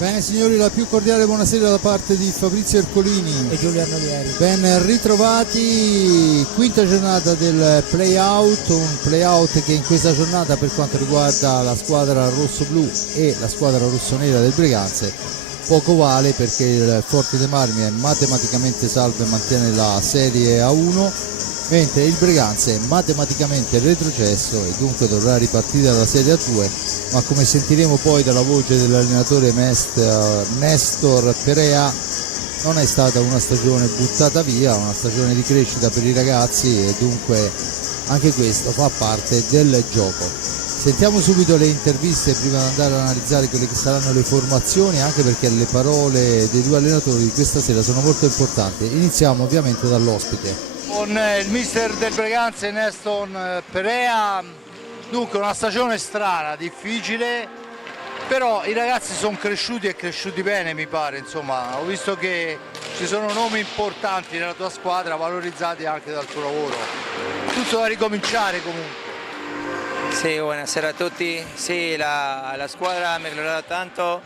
Bene signori, la più cordiale buonasera da parte di Fabrizio Ercolini e Giulio Arnovieri. Ben ritrovati, quinta giornata del play-out, un play-out che in questa giornata per quanto riguarda la squadra rosso-blu e la squadra rossonera del Breganze poco vale, perché il Forte dei Marmi è matematicamente salvo e mantiene la serie A1, mentre il Breganze è matematicamente retrocesso e dunque dovrà ripartire dalla serie A2, ma come sentiremo poi dalla voce dell'allenatore Nestor Perea non è stata una stagione buttata via, una stagione di crescita per i ragazzi e dunque anche questo fa parte del gioco. Sentiamo subito le interviste prima di andare ad analizzare quelle che saranno le formazioni, anche perché le parole dei due allenatori di questa sera sono molto importanti. Iniziamo ovviamente dall'ospite. Con il mister del Breganze Nestor Perea. Dunque una stagione strana, difficile, però i ragazzi sono cresciuti e cresciuti bene, mi pare, insomma, ho visto che ci sono nomi importanti nella tua squadra, valorizzati anche dal tuo lavoro. Tutto da ricominciare comunque. Sì, buonasera a tutti. Sì, la squadra ha migliorato tanto.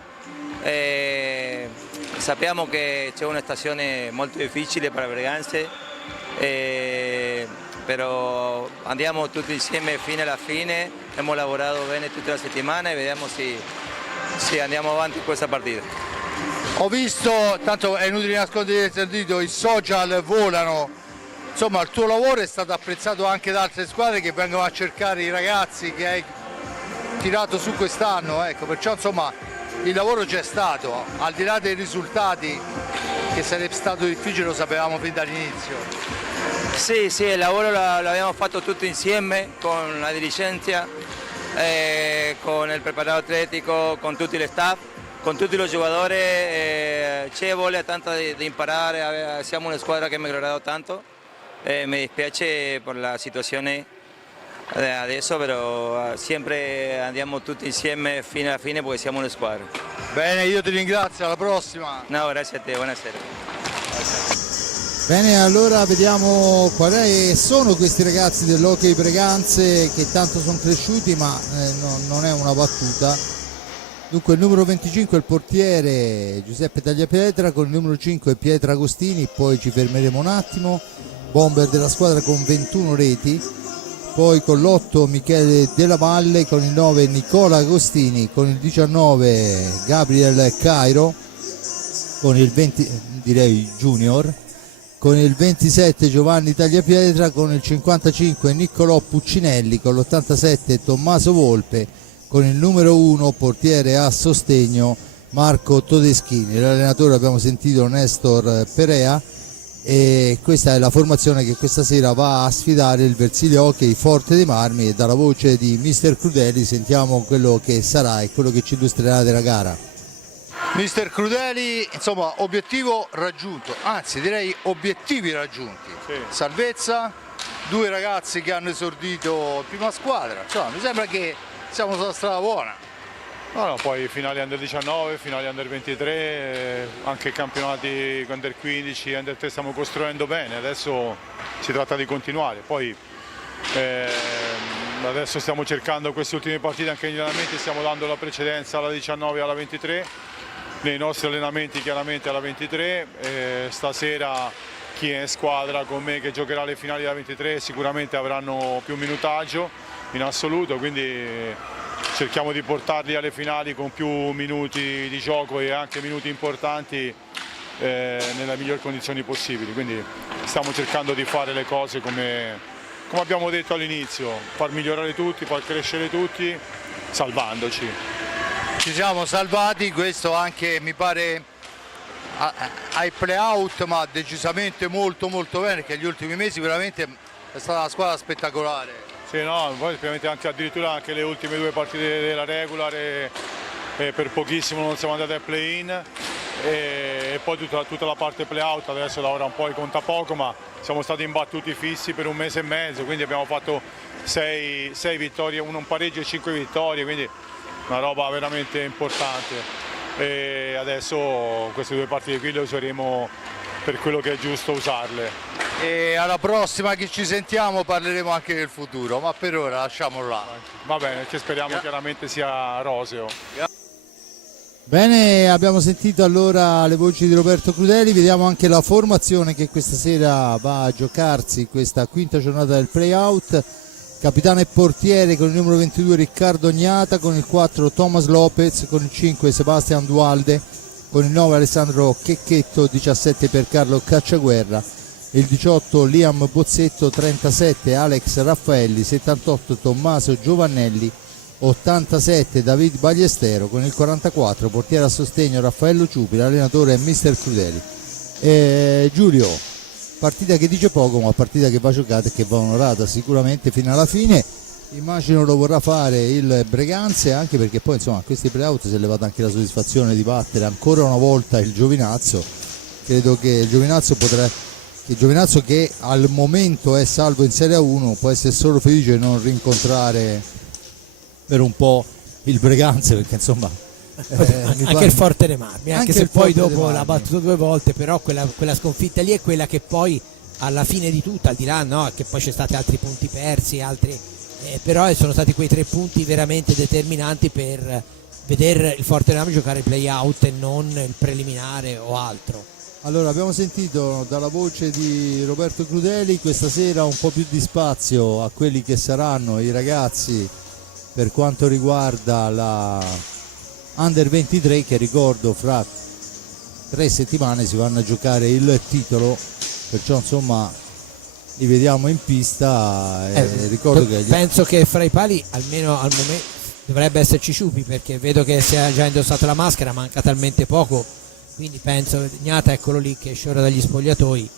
Sappiamo che c'è una stagione molto difficile per Breganze. Però andiamo tutti insieme fino alla fine, abbiamo lavorato bene tutta la settimana e vediamo se andiamo avanti in questa partita. Ho visto, tanto è inutile nascondere il sentito, i social volano, insomma il tuo lavoro è stato apprezzato anche da altre squadre che vengono a cercare i ragazzi che hai tirato su quest'anno, ecco, perciò insomma il lavoro c'è stato, al di là dei risultati che sarebbe stato difficile lo sapevamo fin dall'inizio. Sì, il lavoro l'abbiamo fatto tutti insieme con la dirigenza, con il preparato atletico, con tutti gli staff, con tutti i giocatori. C'è voglia tanto di imparare, siamo una squadra che ha migliorato tanto. Mi dispiace per la situazione adesso, però sempre andiamo tutti insieme fino alla fine perché siamo una squadra. Bene, io ti ringrazio, alla prossima. No, grazie a te, buonasera. Bene, allora vediamo quali sono questi ragazzi dell'Hockey Breganze che tanto sono cresciuti, ma non è una battuta. Dunque il numero 25 è il portiere Giuseppe Tagliapietra, con il numero 5 Pietro Agostini, poi ci fermeremo un attimo, bomber della squadra con 21 reti, poi con l'8 Michele Della Valle, con il 9 Nicola Agostini, con il 19 Gabriel Cairo, con il 20 direi junior, con il 27 Giovanni Tagliapietra, con il 55 Niccolò Puccinelli, con l'87 Tommaso Volpe, con il numero 1 portiere a sostegno Marco Todeschini. L'allenatore abbiamo sentito Nestor Perea e questa è la formazione che questa sera va a sfidare il Versilia Hockey Forte dei Marmi, e dalla voce di mister Crudeli sentiamo quello che sarà e quello che ci illustrerà della gara. Mister Crudeli, insomma, obiettivo raggiunto, anzi direi obiettivi raggiunti. Sì. Salvezza, due ragazzi che hanno esordito in prima squadra, insomma, mi sembra che siamo sulla strada buona. No, poi finali under 19, finali under 23, anche campionati under 15, under 3 stiamo costruendo bene, adesso si tratta di continuare. Poi adesso stiamo cercando queste ultime partite anche negli allenamenti, stiamo dando la precedenza alla 19 e alla 23. Nei nostri allenamenti chiaramente alla 23, stasera chi è in squadra con me che giocherà le finali della 23 sicuramente avranno più minutaggio in assoluto, quindi cerchiamo di portarli alle finali con più minuti di gioco e anche minuti importanti nelle migliori condizioni possibili, quindi stiamo cercando di fare le cose come abbiamo detto all'inizio, far migliorare tutti, far crescere tutti, salvandoci. Ci siamo salvati, questo anche mi pare ai play-out, ma decisamente molto bene, perché gli ultimi mesi veramente è stata una squadra spettacolare. Sì, no, poi addirittura anche le ultime due partite della regular per pochissimo non siamo andati al play-in e poi tutta la parte play-out adesso lavora un po' e conta poco, ma siamo stati imbattuti fissi per un mese e mezzo, quindi abbiamo fatto 6 vittorie, un pareggio e 5 vittorie, quindi una roba veramente importante e adesso queste due partite qui le useremo per quello che è giusto usarle. E alla prossima che ci sentiamo parleremo anche del futuro, ma per ora lasciamolo là. Va bene, che speriamo chiaramente sia roseo. Bene, abbiamo sentito allora le voci di Roberto Crudeli, vediamo anche la formazione che questa sera va a giocarsi questa quinta giornata del play-out. Capitano e portiere con il numero 22 Riccardo Ognata, con il 4 Thomas Lopez, con il 5 Sebastian Dualde, con il 9 Alessandro Checchetto, 17 per Carlo Cacciaguerra, il 18 Liam Bozzetto, 37 Alex Raffaelli, 78 Tommaso Giovannelli, 87 David Bagliestero, con il 44 portiere a sostegno Raffaello Ciupi, l'allenatore è Mister Crudeli. Giulio, partita che dice poco, ma partita che va giocata e che va onorata sicuramente fino alla fine. Immagino lo vorrà fare il Breganze, anche perché poi insomma a questi playout si è levata anche la soddisfazione di battere ancora una volta il Giovinazzo. Credo che il Giovinazzo che al momento è salvo in Serie 1 può essere solo felice di non rincontrare per un po' il Breganze, perché insomma anche il Forte dei Marmi, anche se poi dopo l'ha Marmi. battuto 2 volte, però quella sconfitta lì è quella che poi alla fine di tutto, al di là no, che poi c'è stati altri punti persi, però sono stati quei 3 punti veramente determinanti per vedere il Forte dei Marmi giocare il play out e non il preliminare o altro. Allora, abbiamo sentito dalla voce di Roberto Crudeli questa sera un po' più di spazio a quelli che saranno i ragazzi per quanto riguarda la Under 23, che ricordo fra 3 settimane si vanno a giocare il titolo, perciò insomma li vediamo in pista. Ricordo che penso che fra i pali almeno al momento dovrebbe esserci Ciupi, perché vedo che si è già indossato la maschera, manca talmente poco, quindi penso Gnata, eccolo lì che esce ora dagli spogliatoi,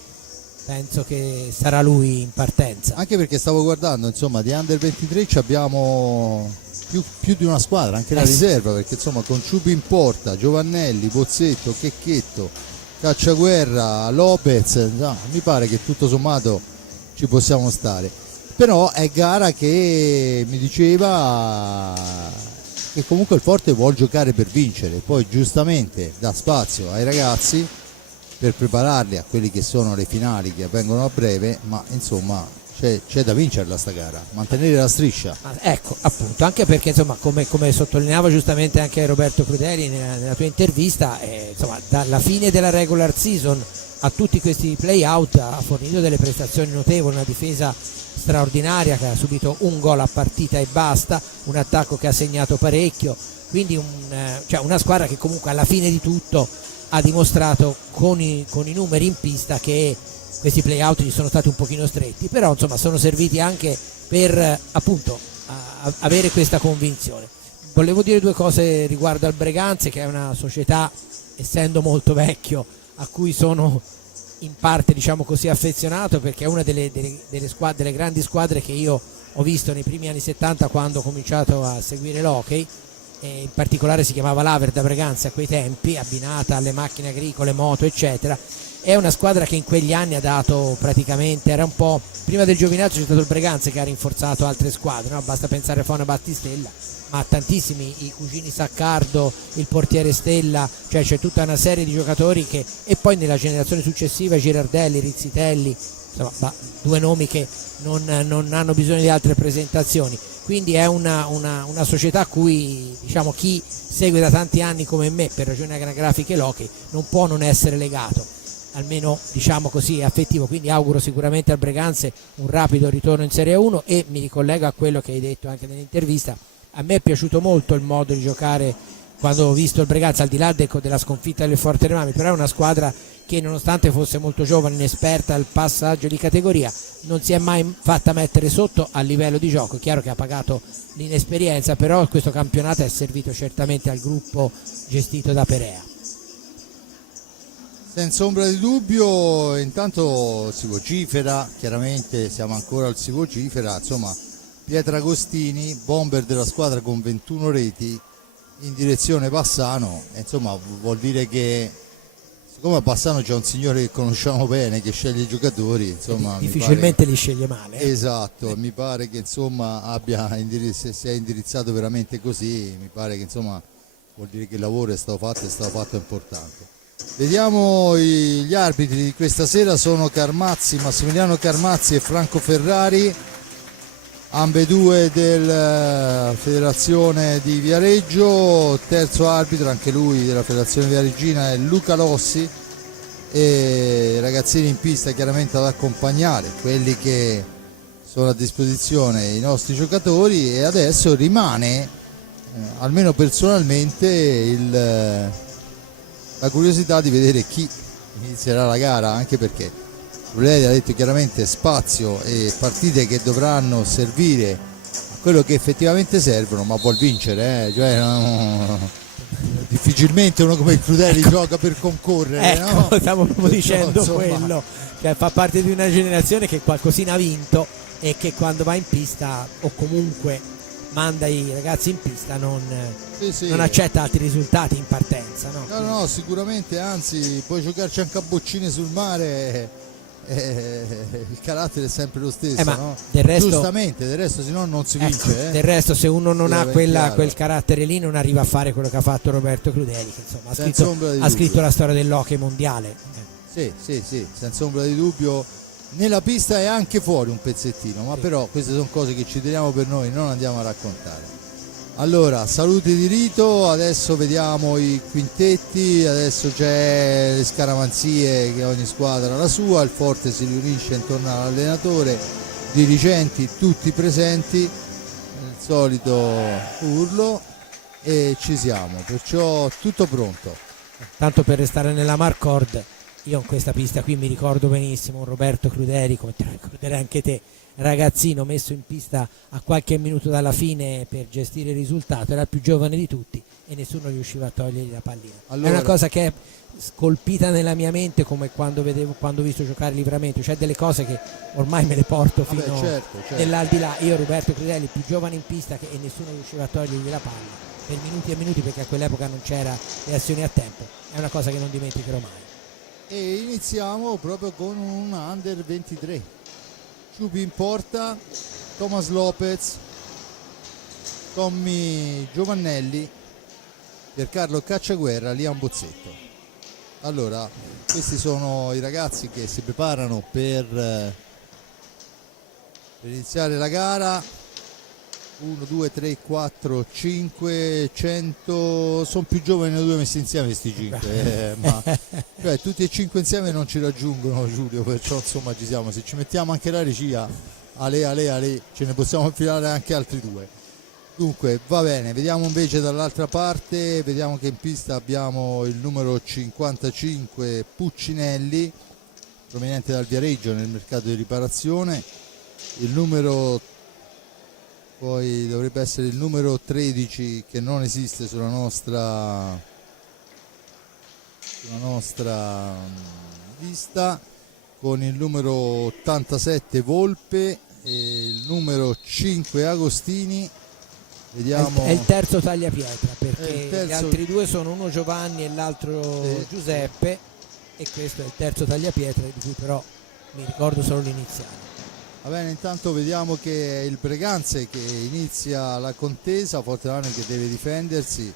penso che sarà lui in partenza. Anche perché stavo guardando, insomma, di Under 23 abbiamo più di una squadra, anche la riserva, perché insomma con Ciupi in porta, Giovannelli, Bozzetto, Checchetto, Cacciaguerra, Lopez, insomma, mi pare che tutto sommato ci possiamo stare. Però è gara che mi diceva che comunque il Forte vuol giocare per vincere, poi giustamente dà spazio ai ragazzi per prepararli a quelli che sono le finali che avvengono a breve, ma insomma c'è da vincerla sta gara, mantenere la striscia. Ecco, appunto, anche perché insomma come sottolineava giustamente anche Roberto Crudeli nella tua intervista, insomma dalla fine della regular season a tutti questi play-out ha fornito delle prestazioni notevoli, una difesa straordinaria che ha subito un gol a partita e basta, un attacco che ha segnato parecchio, quindi una squadra che comunque alla fine di tutto ha dimostrato con i numeri in pista che questi play-out gli sono stati un pochino stretti, però insomma sono serviti anche per appunto avere questa convinzione. Volevo dire 2 cose riguardo al Breganze, che è una società, essendo molto vecchio, a cui sono in parte diciamo così affezionato, perché è una delle grandi squadre che io ho visto nei primi anni 70 quando ho cominciato a seguire l'hockey, e in particolare si chiamava l'Averda Breganze a quei tempi, abbinata alle macchine agricole, moto eccetera. È una squadra che in quegli anni ha dato praticamente, era un po' prima del Giovinazzo c'è stato il Breganze che ha rinforzato altre squadre, no? Basta pensare a Fauna Battistella, ma tantissimi, i cugini Saccardo, il portiere Stella, cioè c'è tutta una serie di giocatori che, e poi nella generazione successiva Girardelli, Rizzitelli, insomma 2 nomi che non hanno bisogno di altre presentazioni, quindi è una società a cui diciamo chi segue da tanti anni come me per ragioni anagrafiche l'hockey non può non essere legato, almeno diciamo così affettivo, quindi auguro sicuramente al Breganze un rapido ritorno in Serie 1 e mi ricollego a quello che hai detto anche nell'intervista. A me è piaciuto molto il modo di giocare quando ho visto il Breganze, al di là della sconfitta del Forte dei Marmi, però è una squadra che nonostante fosse molto giovane, inesperta al passaggio di categoria, non si è mai fatta mettere sotto a livello di gioco. È chiaro che ha pagato l'inesperienza, però questo campionato è servito certamente al gruppo gestito da Perea. Senza ombra di dubbio, intanto si vocifera, chiaramente siamo ancora al si vocifera, insomma Pietragostini, bomber della squadra con 21 reti in direzione Bassano, insomma vuol dire che siccome a Bassano c'è un signore che conosciamo bene che sceglie i giocatori, insomma difficilmente li sceglie male. Esatto, mi pare che insomma se si è indirizzato veramente così, mi pare che insomma vuol dire che il lavoro è stato fatto importante. Vediamo gli arbitri di questa sera, sono Massimiliano Carmazzi e Franco Ferrari. ambedue della federazione di Viareggio. Terzo arbitro anche lui della federazione viareggina è Luca Lossi, e ragazzini in pista chiaramente ad accompagnare quelli che sono a disposizione i nostri giocatori. E adesso rimane almeno personalmente la curiosità di vedere chi inizierà la gara, anche perché Crudeli ha detto chiaramente spazio e partite che dovranno servire a quello che effettivamente servono, ma vuol vincere, cioè, difficilmente uno come Crudeli gioca per concorrere, ecco, no? stavo proprio dicendo Insomma, quello, cioè, fa parte di una generazione che qualcosina ha vinto e che quando va in pista o comunque manda i ragazzi in pista non accetta altri risultati in partenza, no? No, sicuramente, anzi puoi giocarci anche a boccine sul mare, il carattere è sempre lo stesso, ma no? del resto, giustamente, del resto se no non si vince, del resto se uno non ha chiaro. quel carattere lì non arriva a fare quello che ha fatto Roberto Crudeli, che insomma ha scritto la storia dell'hockey mondiale. Sì, senza ombra di dubbio, nella pista e anche fuori un pezzettino, ma però queste sono cose che ci teniamo per noi, non andiamo a raccontare. Allora, saluti di rito, adesso vediamo i quintetti, adesso c'è le scaramanzie che ogni squadra ha la sua, il forte si riunisce intorno all'allenatore, dirigenti tutti presenti, il solito urlo, e ci siamo, perciò tutto pronto. Tanto per restare nella Marcord, io in questa pista qui mi ricordo benissimo un Roberto Crudeli, come te lo ricorderai anche te, ragazzino messo in pista a qualche minuto dalla fine per gestire il risultato, era il più giovane di tutti e nessuno riusciva a togliergli la pallina. Allora, è una cosa che è scolpita nella mia mente, come quando ho visto giocare Livramento, cioè delle cose che ormai me le porto fino certo. nell'aldilà. Io Roberto Crudeli, il più giovane in pista e nessuno riusciva a togliergli la palla per minuti e minuti, perché a quell'epoca non c'era le azioni a tempo, è una cosa che non dimenticherò mai. E iniziamo proprio con un under 23. Ciubi in porta, Thomas Lopez, Tommy Giovannelli, Piercarlo Cacciaguerra, Liam Bozzetto. Allora, questi sono i ragazzi che si preparano per iniziare la gara. 1, 2, 3, 4, 5, 100, sono più giovani noi due messi insieme questi 5, ma cioè, tutti e 5 insieme non ci raggiungono, Giulio, perciò insomma ci siamo, se ci mettiamo anche la regia, ale, ce ne possiamo infilare anche altri 2. Dunque va bene, vediamo invece dall'altra parte, vediamo che in pista abbiamo il numero 55 Puccinelli, proveniente dal Viareggio nel mercato di riparazione, il numero poi dovrebbe essere il numero 13 che non esiste sulla nostra lista, con il numero 87 Volpe e il numero 5 Agostini. Vediamo. È il terzo tagliapietra, perché gli altri due sono uno Giovanni e l'altro Giuseppe, e questo è il terzo tagliapietra, di cui però mi ricordo solo l'iniziale. Va bene, intanto vediamo che è il Breganze che inizia la contesa, Forteano che deve difendersi,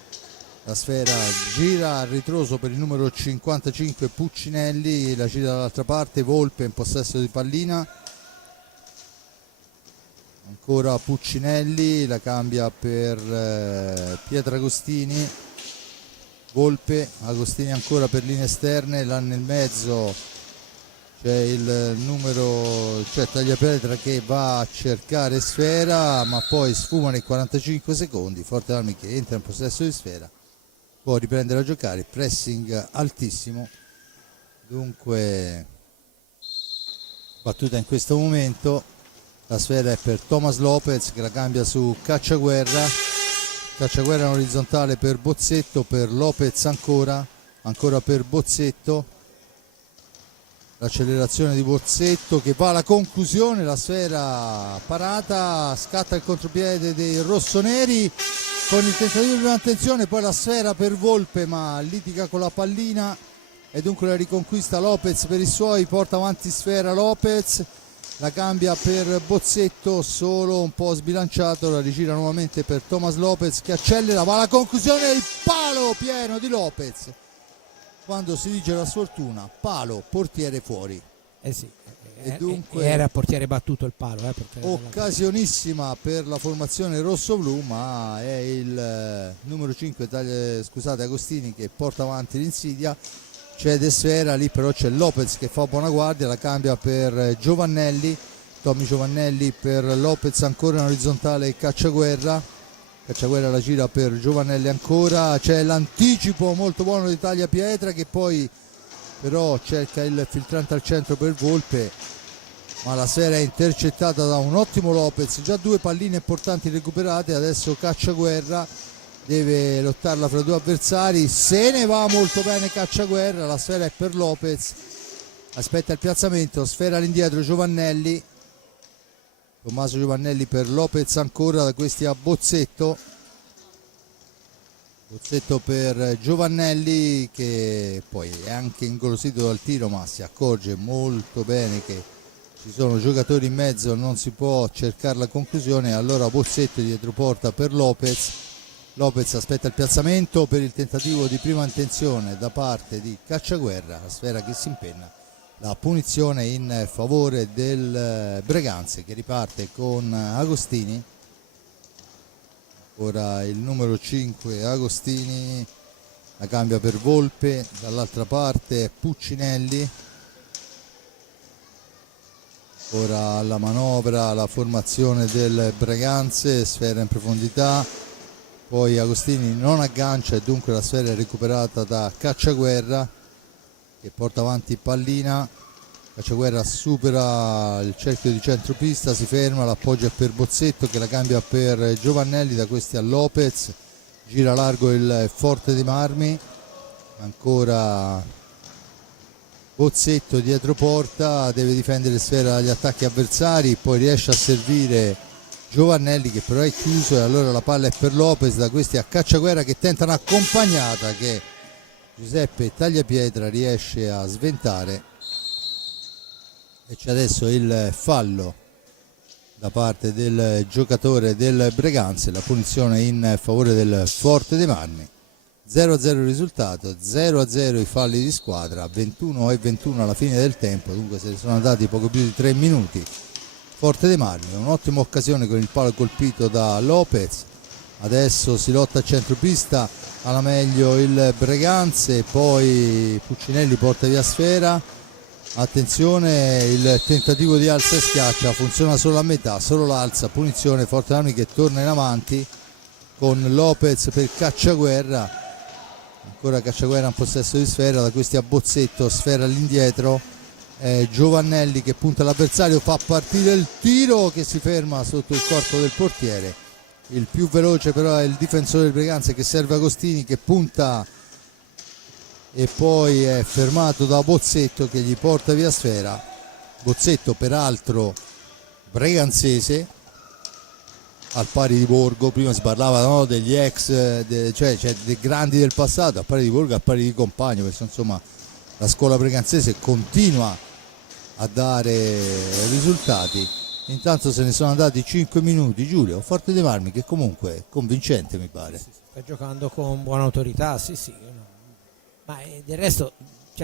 la sfera gira a ritroso per il numero 55 Puccinelli, la gira dall'altra parte, Volpe in possesso di pallina, ancora Puccinelli, la cambia per Pietragostini, Volpe, Agostini ancora per linee esterne, là nel mezzo c'è il numero, cioè tagliapietra che va a cercare sfera, ma poi sfuma nei 45 secondi, Forteano che entra in possesso di sfera, può riprendere a giocare, pressing altissimo, dunque battuta in questo momento, la sfera è per Thomas Lopez che la cambia su Cacciaguerra in orizzontale per Bozzetto, per Lopez ancora per Bozzetto, l'accelerazione di Bozzetto che va alla conclusione, la sfera parata, scatta il contropiede dei rossoneri con il tentativo di attenzione, poi la sfera per Volpe ma litiga con la pallina e dunque la riconquista Lopez per i suoi, porta avanti sfera Lopez, la cambia per Bozzetto, solo un po' sbilanciato, la rigira nuovamente per Thomas Lopez che accelera, va alla conclusione, il palo pieno di Lopez. Quando si dice la sfortuna, palo, portiere fuori. Sì, E dunque era portiere battuto il palo, perché occasionissima per la formazione rosso-blu, ma è il numero 5 Agostini che porta avanti l'insidia. Cede sfera, lì però c'è Lopez che fa buona guardia, la cambia per Giovannelli, Tommy Giovannelli per Lopez, ancora in orizzontale Cacciaguerra la gira per Giovannelli ancora, c'è l'anticipo molto buono di Tagliapietra che poi però cerca il filtrante al centro per Volpe, ma la sfera è intercettata da un ottimo Lopez, già 2 palline importanti recuperate. Adesso Cacciaguerra deve lottarla fra 2 avversari, se ne va molto bene Cacciaguerra, la sfera è per Lopez, aspetta il piazzamento, sfera all'indietro Giovannelli, Tommaso Giovannelli per Lopez ancora, da questi a Bozzetto per Giovannelli che poi è anche ingolosito dal tiro, ma si accorge molto bene che ci sono giocatori in mezzo, non si può cercare la conclusione. Allora Bozzetto dietro porta per Lopez aspetta il piazzamento per il tentativo di prima intenzione da parte di Cacciaguerra, la sfera che si impenna, la punizione in favore del Breganze che riparte con Agostini. Ora il numero 5 Agostini, la cambia per Volpe, dall'altra parte Puccinelli, ora alla manovra la formazione del Breganze, sfera in profondità, poi Agostini non aggancia e dunque la sfera è recuperata da Cacciaguerra che porta avanti pallina. Cacciaguerra supera il cerchio di centropista, si ferma, l'appoggia per Bozzetto che la cambia per Giovannelli, da questi a Lopez, gira largo il Forte dei Marmi, ancora Bozzetto dietro porta, deve difendere sfera dagli attacchi avversari, poi riesce a servire Giovannelli che però è chiuso e allora la palla è per Lopez, da questi a Cacciaguerra che tenta un'accompagnata che Giuseppe Tagliapietra riesce a sventare. E c'è adesso il fallo da parte del giocatore del Breganze, la punizione in favore del Forte dei Marmi. 0-0 il risultato, 0-0 i falli di squadra, 21-21 alla fine del tempo, dunque se ne sono andati poco più di 3 minuti. Forte dei Marmi, un'ottima occasione con il palo colpito da Lopez, adesso si lotta a centropista, alla meglio il Breganze, poi Puccinelli porta via sfera. Attenzione, il tentativo di alza e schiaccia funziona solo a metà, solo l'alza, punizione, Forte Armi che torna in avanti con Lopez per Cacciaguerra, ancora Cacciaguerra in possesso di sfera, da questi a Bozzetto, sfera all'indietro, Giovannelli che punta l'avversario, fa partire il tiro che si ferma sotto il corpo del portiere, il più veloce però è il difensore del Breganze che serve Agostini che punta e poi è fermato da Bozzetto che gli porta via sfera. Bozzetto peraltro breganzese al pari di Borgo, prima si parlava degli ex cioè dei grandi del passato, al pari di Borgo, al pari di Compagno, perché insomma la scuola breganzese continua a dare risultati. Intanto se ne sono andati 5 minuti. Giulio, Forte dei Marmi che comunque è convincente, mi pare. Sì, sta giocando con buona autorità, sì. Ma del resto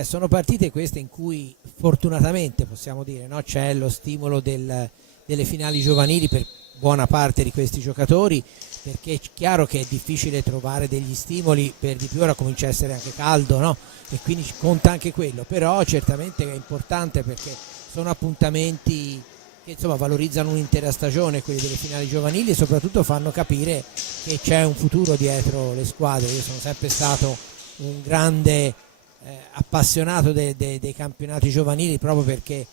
sono partite queste in cui fortunatamente possiamo dire, no? C'è lo stimolo delle finali giovanili per buona parte di questi giocatori, perché è chiaro che è difficile trovare degli stimoli, per di più ora comincia a essere anche caldo, no? E quindi conta anche quello, però certamente è importante perché sono appuntamenti che insomma valorizzano un'intera stagione, quelli delle finali giovanili, e soprattutto fanno capire che c'è un futuro dietro le squadre. Io sono sempre stato un grande appassionato dei campionati giovanili proprio perché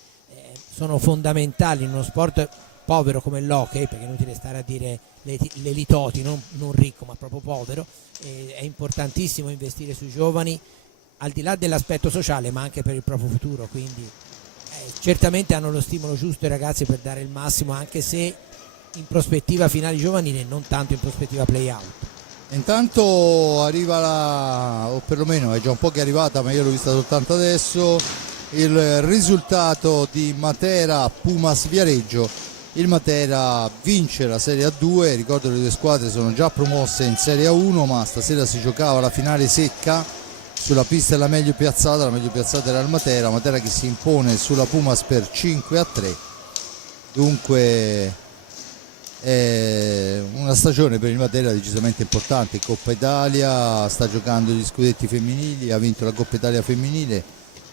sono fondamentali in uno sport povero come l'hockey, perché è inutile stare a dire le litoti, non ricco ma proprio povero, è importantissimo investire sui giovani al di là dell'aspetto sociale ma anche per il proprio futuro, quindi certamente hanno lo stimolo giusto i ragazzi per dare il massimo, anche se in prospettiva finali giovanili e non tanto in prospettiva play-out. Intanto arriva o perlomeno è già un po' che è arrivata, ma io l'ho vista soltanto adesso, il risultato di Matera Pumas Viareggio. Il Matera vince la Serie A2, ricordo che le due squadre sono già promosse in Serie A1, ma stasera si giocava la finale secca sulla pista è la meglio piazzata era il Matera che si impone sulla Pumas per 5-3. Dunque è una stagione per il Matera decisamente importante. Coppa Italia, sta giocando gli scudetti femminili, ha vinto la Coppa Italia femminile,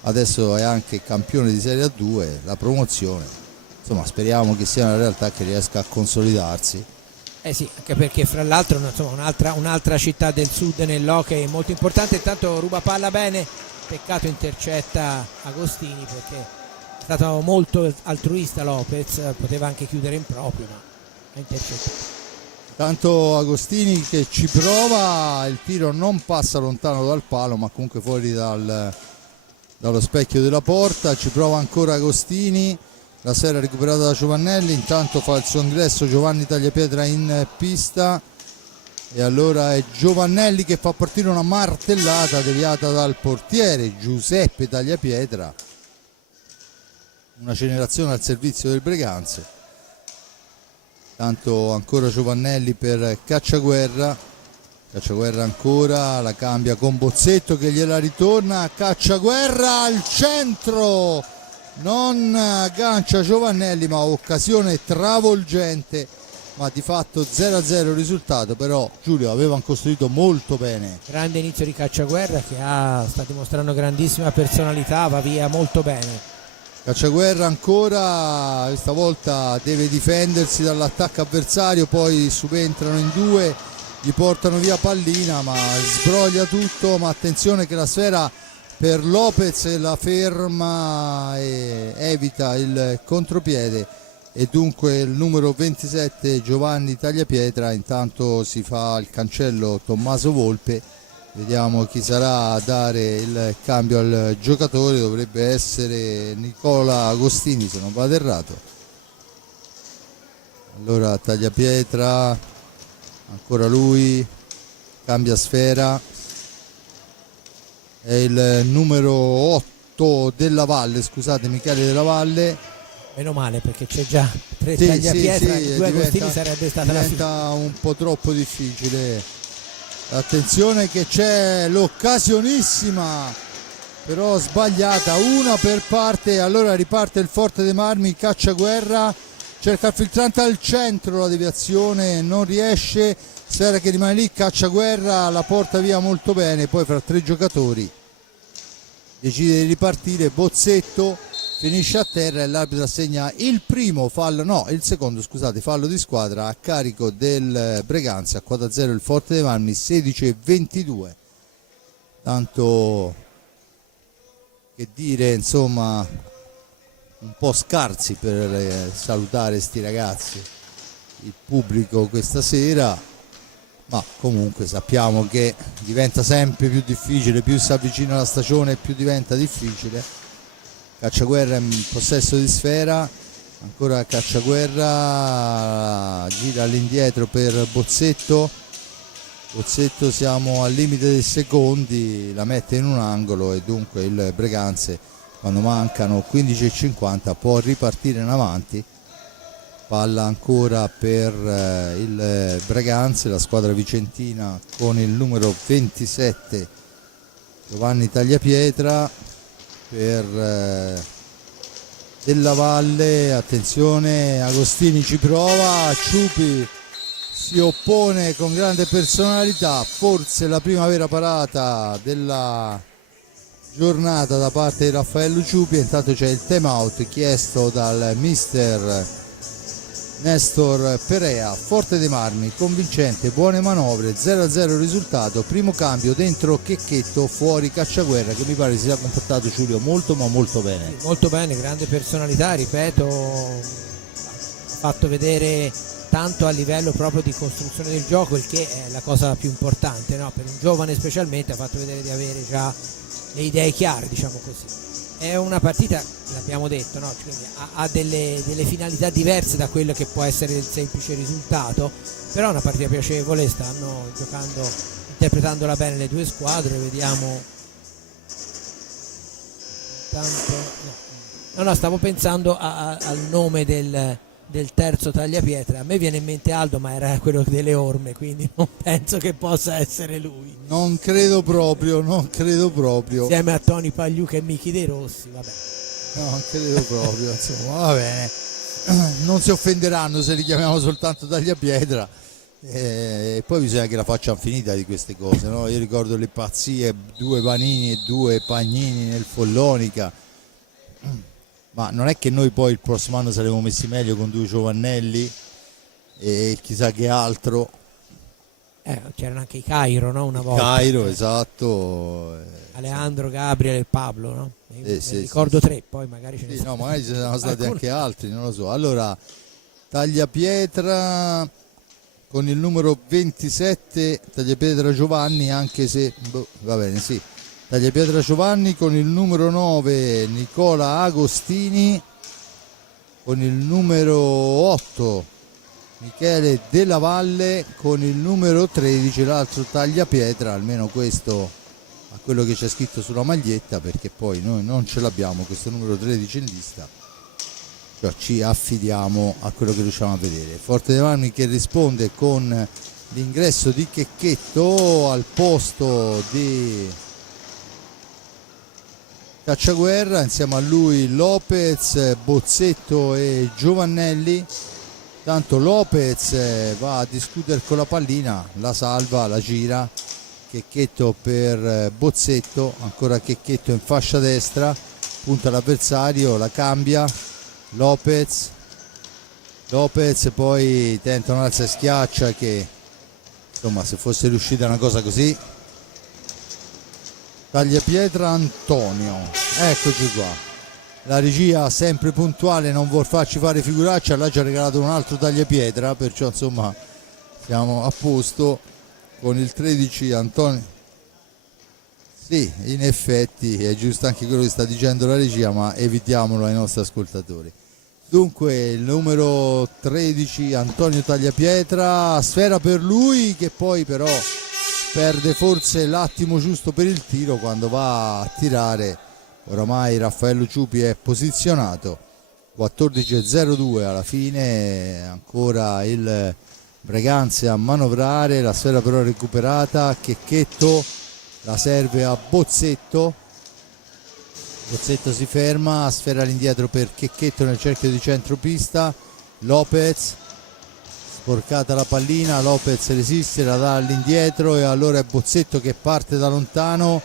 adesso è anche campione di Serie A2, la promozione. Insomma, speriamo che sia una realtà che riesca a consolidarsi. Eh sì, anche perché fra l'altro insomma, un'altra città del sud nell'hockey molto importante. Intanto ruba palla bene, peccato intercetta Agostini perché è stato molto altruista Lopez, poteva anche chiudere in proprio ma ha intercettato. Tanto Agostini che ci prova, il tiro non passa lontano dal palo ma comunque fuori dallo specchio della porta. Ci prova ancora Agostini, la sera recuperata da Giovannelli, intanto fa il suo ingresso Giovanni Tagliapietra in pista e allora è Giovannelli che fa partire una martellata deviata dal portiere Giuseppe Tagliapietra. Una generazione al servizio del Breganze. Tanto ancora Giovannelli per Cacciaguerra ancora, la cambia con Bozzetto che gliela ritorna, Cacciaguerra al centro, non aggancia Giovannelli ma occasione travolgente, ma di fatto 0-0 il risultato. Però Giulio avevano costruito molto bene. Grande inizio di Cacciaguerra che sta dimostrando grandissima personalità, va via molto bene. Cacciaguerra ancora, questa volta deve difendersi dall'attacco avversario, poi subentrano in due, gli portano via pallina ma sbroglia tutto, ma attenzione che la sfera per Lopez la ferma e evita il contropiede e dunque il numero 27 Giovanni Tagliapietra. Intanto si fa il cancello Tommaso Volpe, vediamo chi sarà a dare il cambio al giocatore, dovrebbe essere Nicola Agostini se non vado errato. Allora Tagliapietra, ancora lui, cambia sfera, è il numero 8 della Valle, scusate, Michele Della Valle. Meno male perché c'è già tre Tagliapietra, due Agostini sarebbe stata la fine. Diventa un po' troppo difficile. Attenzione che c'è l'occasionissima però sbagliata, una per parte. Allora riparte il Forte dei Marmi, Cacciaguerra cerca il filtrante al centro, la deviazione non riesce, sfera che rimane lì, Cacciaguerra la porta via molto bene, poi fra tre giocatori decide di ripartire Bozzetto, finisce a terra e l'arbitro assegna il secondo fallo di squadra a carico del Breganze. A 4-0 il Forte dei Marmi, 16-22. Tanto che dire, insomma, un po' scarsi per salutare sti ragazzi, il pubblico questa sera, ma comunque sappiamo che diventa sempre più difficile, più si avvicina la stagione più diventa difficile. Cacciaguerra in possesso di sfera, ancora Cacciaguerra, gira all'indietro per Bozzetto, siamo al limite dei secondi, la mette in un angolo e dunque il Breganze, quando mancano 15,50, può ripartire in avanti. Palla ancora per il Breganze, la squadra vicentina con il numero 27 Giovanni Tagliapietra per Della Valle. Attenzione, Agostini ci prova, Ciupi si oppone con grande personalità, forse la prima vera parata della giornata da parte di Raffaello Ciupi. Intanto c'è il time out chiesto dal mister Nestor Perea. Forte dei Marmi convincente, buone manovre, 0-0 risultato, primo cambio dentro Checchetto, fuori Cacciaguerra che mi pare si sia comportato, Giulio, molto ma molto bene. Molto bene, grande personalità, ripeto, ha fatto vedere tanto a livello proprio di costruzione del gioco, il che è la cosa più importante, no? Per un giovane specialmente ha fatto vedere di avere già le idee chiare, diciamo così. È una partita, l'abbiamo detto, no? Quindi ha delle finalità diverse da quello che può essere il semplice risultato, però è una partita piacevole, stanno giocando, interpretandola bene le due squadre, vediamo. Intanto, no, stavo pensando al nome del del terzo tagliapietra. A me viene in mente Aldo, ma era quello delle orme, quindi non penso che possa essere lui. Non credo proprio. Insieme a Tony Pagliuca e Michi dei Rossi, vabbè. Non credo proprio, insomma, va bene. Non si offenderanno se li chiamiamo soltanto tagliapietra. E poi bisogna che la facciano finita di queste cose, no? Io ricordo le pazzie, 2 panini e 2 pagnini nel Follonica, ma non è che noi poi il prossimo anno saremo messi meglio con 2 Giovannelli e chissà che altro. C'erano anche i Cairo, no? Una volta. Cairo, esatto. Alejandro, Gabriel e Pablo, no? Sì, ricordo sì. 3, poi magari ce ne sono. No, magari ci sono stati Alcuni. anche altri, non lo so. Allora, tagliapietra con il numero 27, tagliapietra Giovanni, anche se va bene, sì. Tagliapietra Giovanni con il numero 9 Nicola Agostini, con il numero 8 Michele Della Valle, con il numero 13 l'altro tagliapietra, almeno questo a quello che c'è scritto sulla maglietta, perché poi noi non ce l'abbiamo questo numero 13 in lista, cioè ci affidiamo a quello che riusciamo a vedere. Forte dei Marmi che risponde con l'ingresso di Checchetto al posto di Cacciaguerra, insieme a lui Lopez, Bozzetto e Giovannelli. Tanto Lopez va a discutere con la pallina, la salva, la gira. Checchetto per Bozzetto, ancora Checchetto in fascia destra, punta l'avversario, la cambia. Lopez poi tenta un alza e schiaccia che, insomma, se fosse riuscita una cosa così. Tagliapietra Antonio, eccoci qua. La regia sempre puntuale, non vuol farci fare figuraccia, l'ha già regalato un altro tagliapietra, perciò insomma siamo a posto con il 13 Antonio. Sì, in effetti è giusto anche quello che sta dicendo la regia, ma evitiamolo ai nostri ascoltatori. Dunque il numero 13 Antonio Tagliapietra, sfera per lui che poi però perde forse l'attimo giusto per il tiro quando va a tirare. Oramai Raffaello Ciupi è posizionato, 14:02 alla fine, ancora il Breganze a manovrare, la sfera però recuperata. Checchetto la serve a Bozzetto, Bozzetto si ferma, sfera all'indietro per Checchetto nel cerchio di centropista. Lopez, sporcata la pallina, Lopez resiste, la dà all'indietro e allora è Bozzetto che parte da lontano,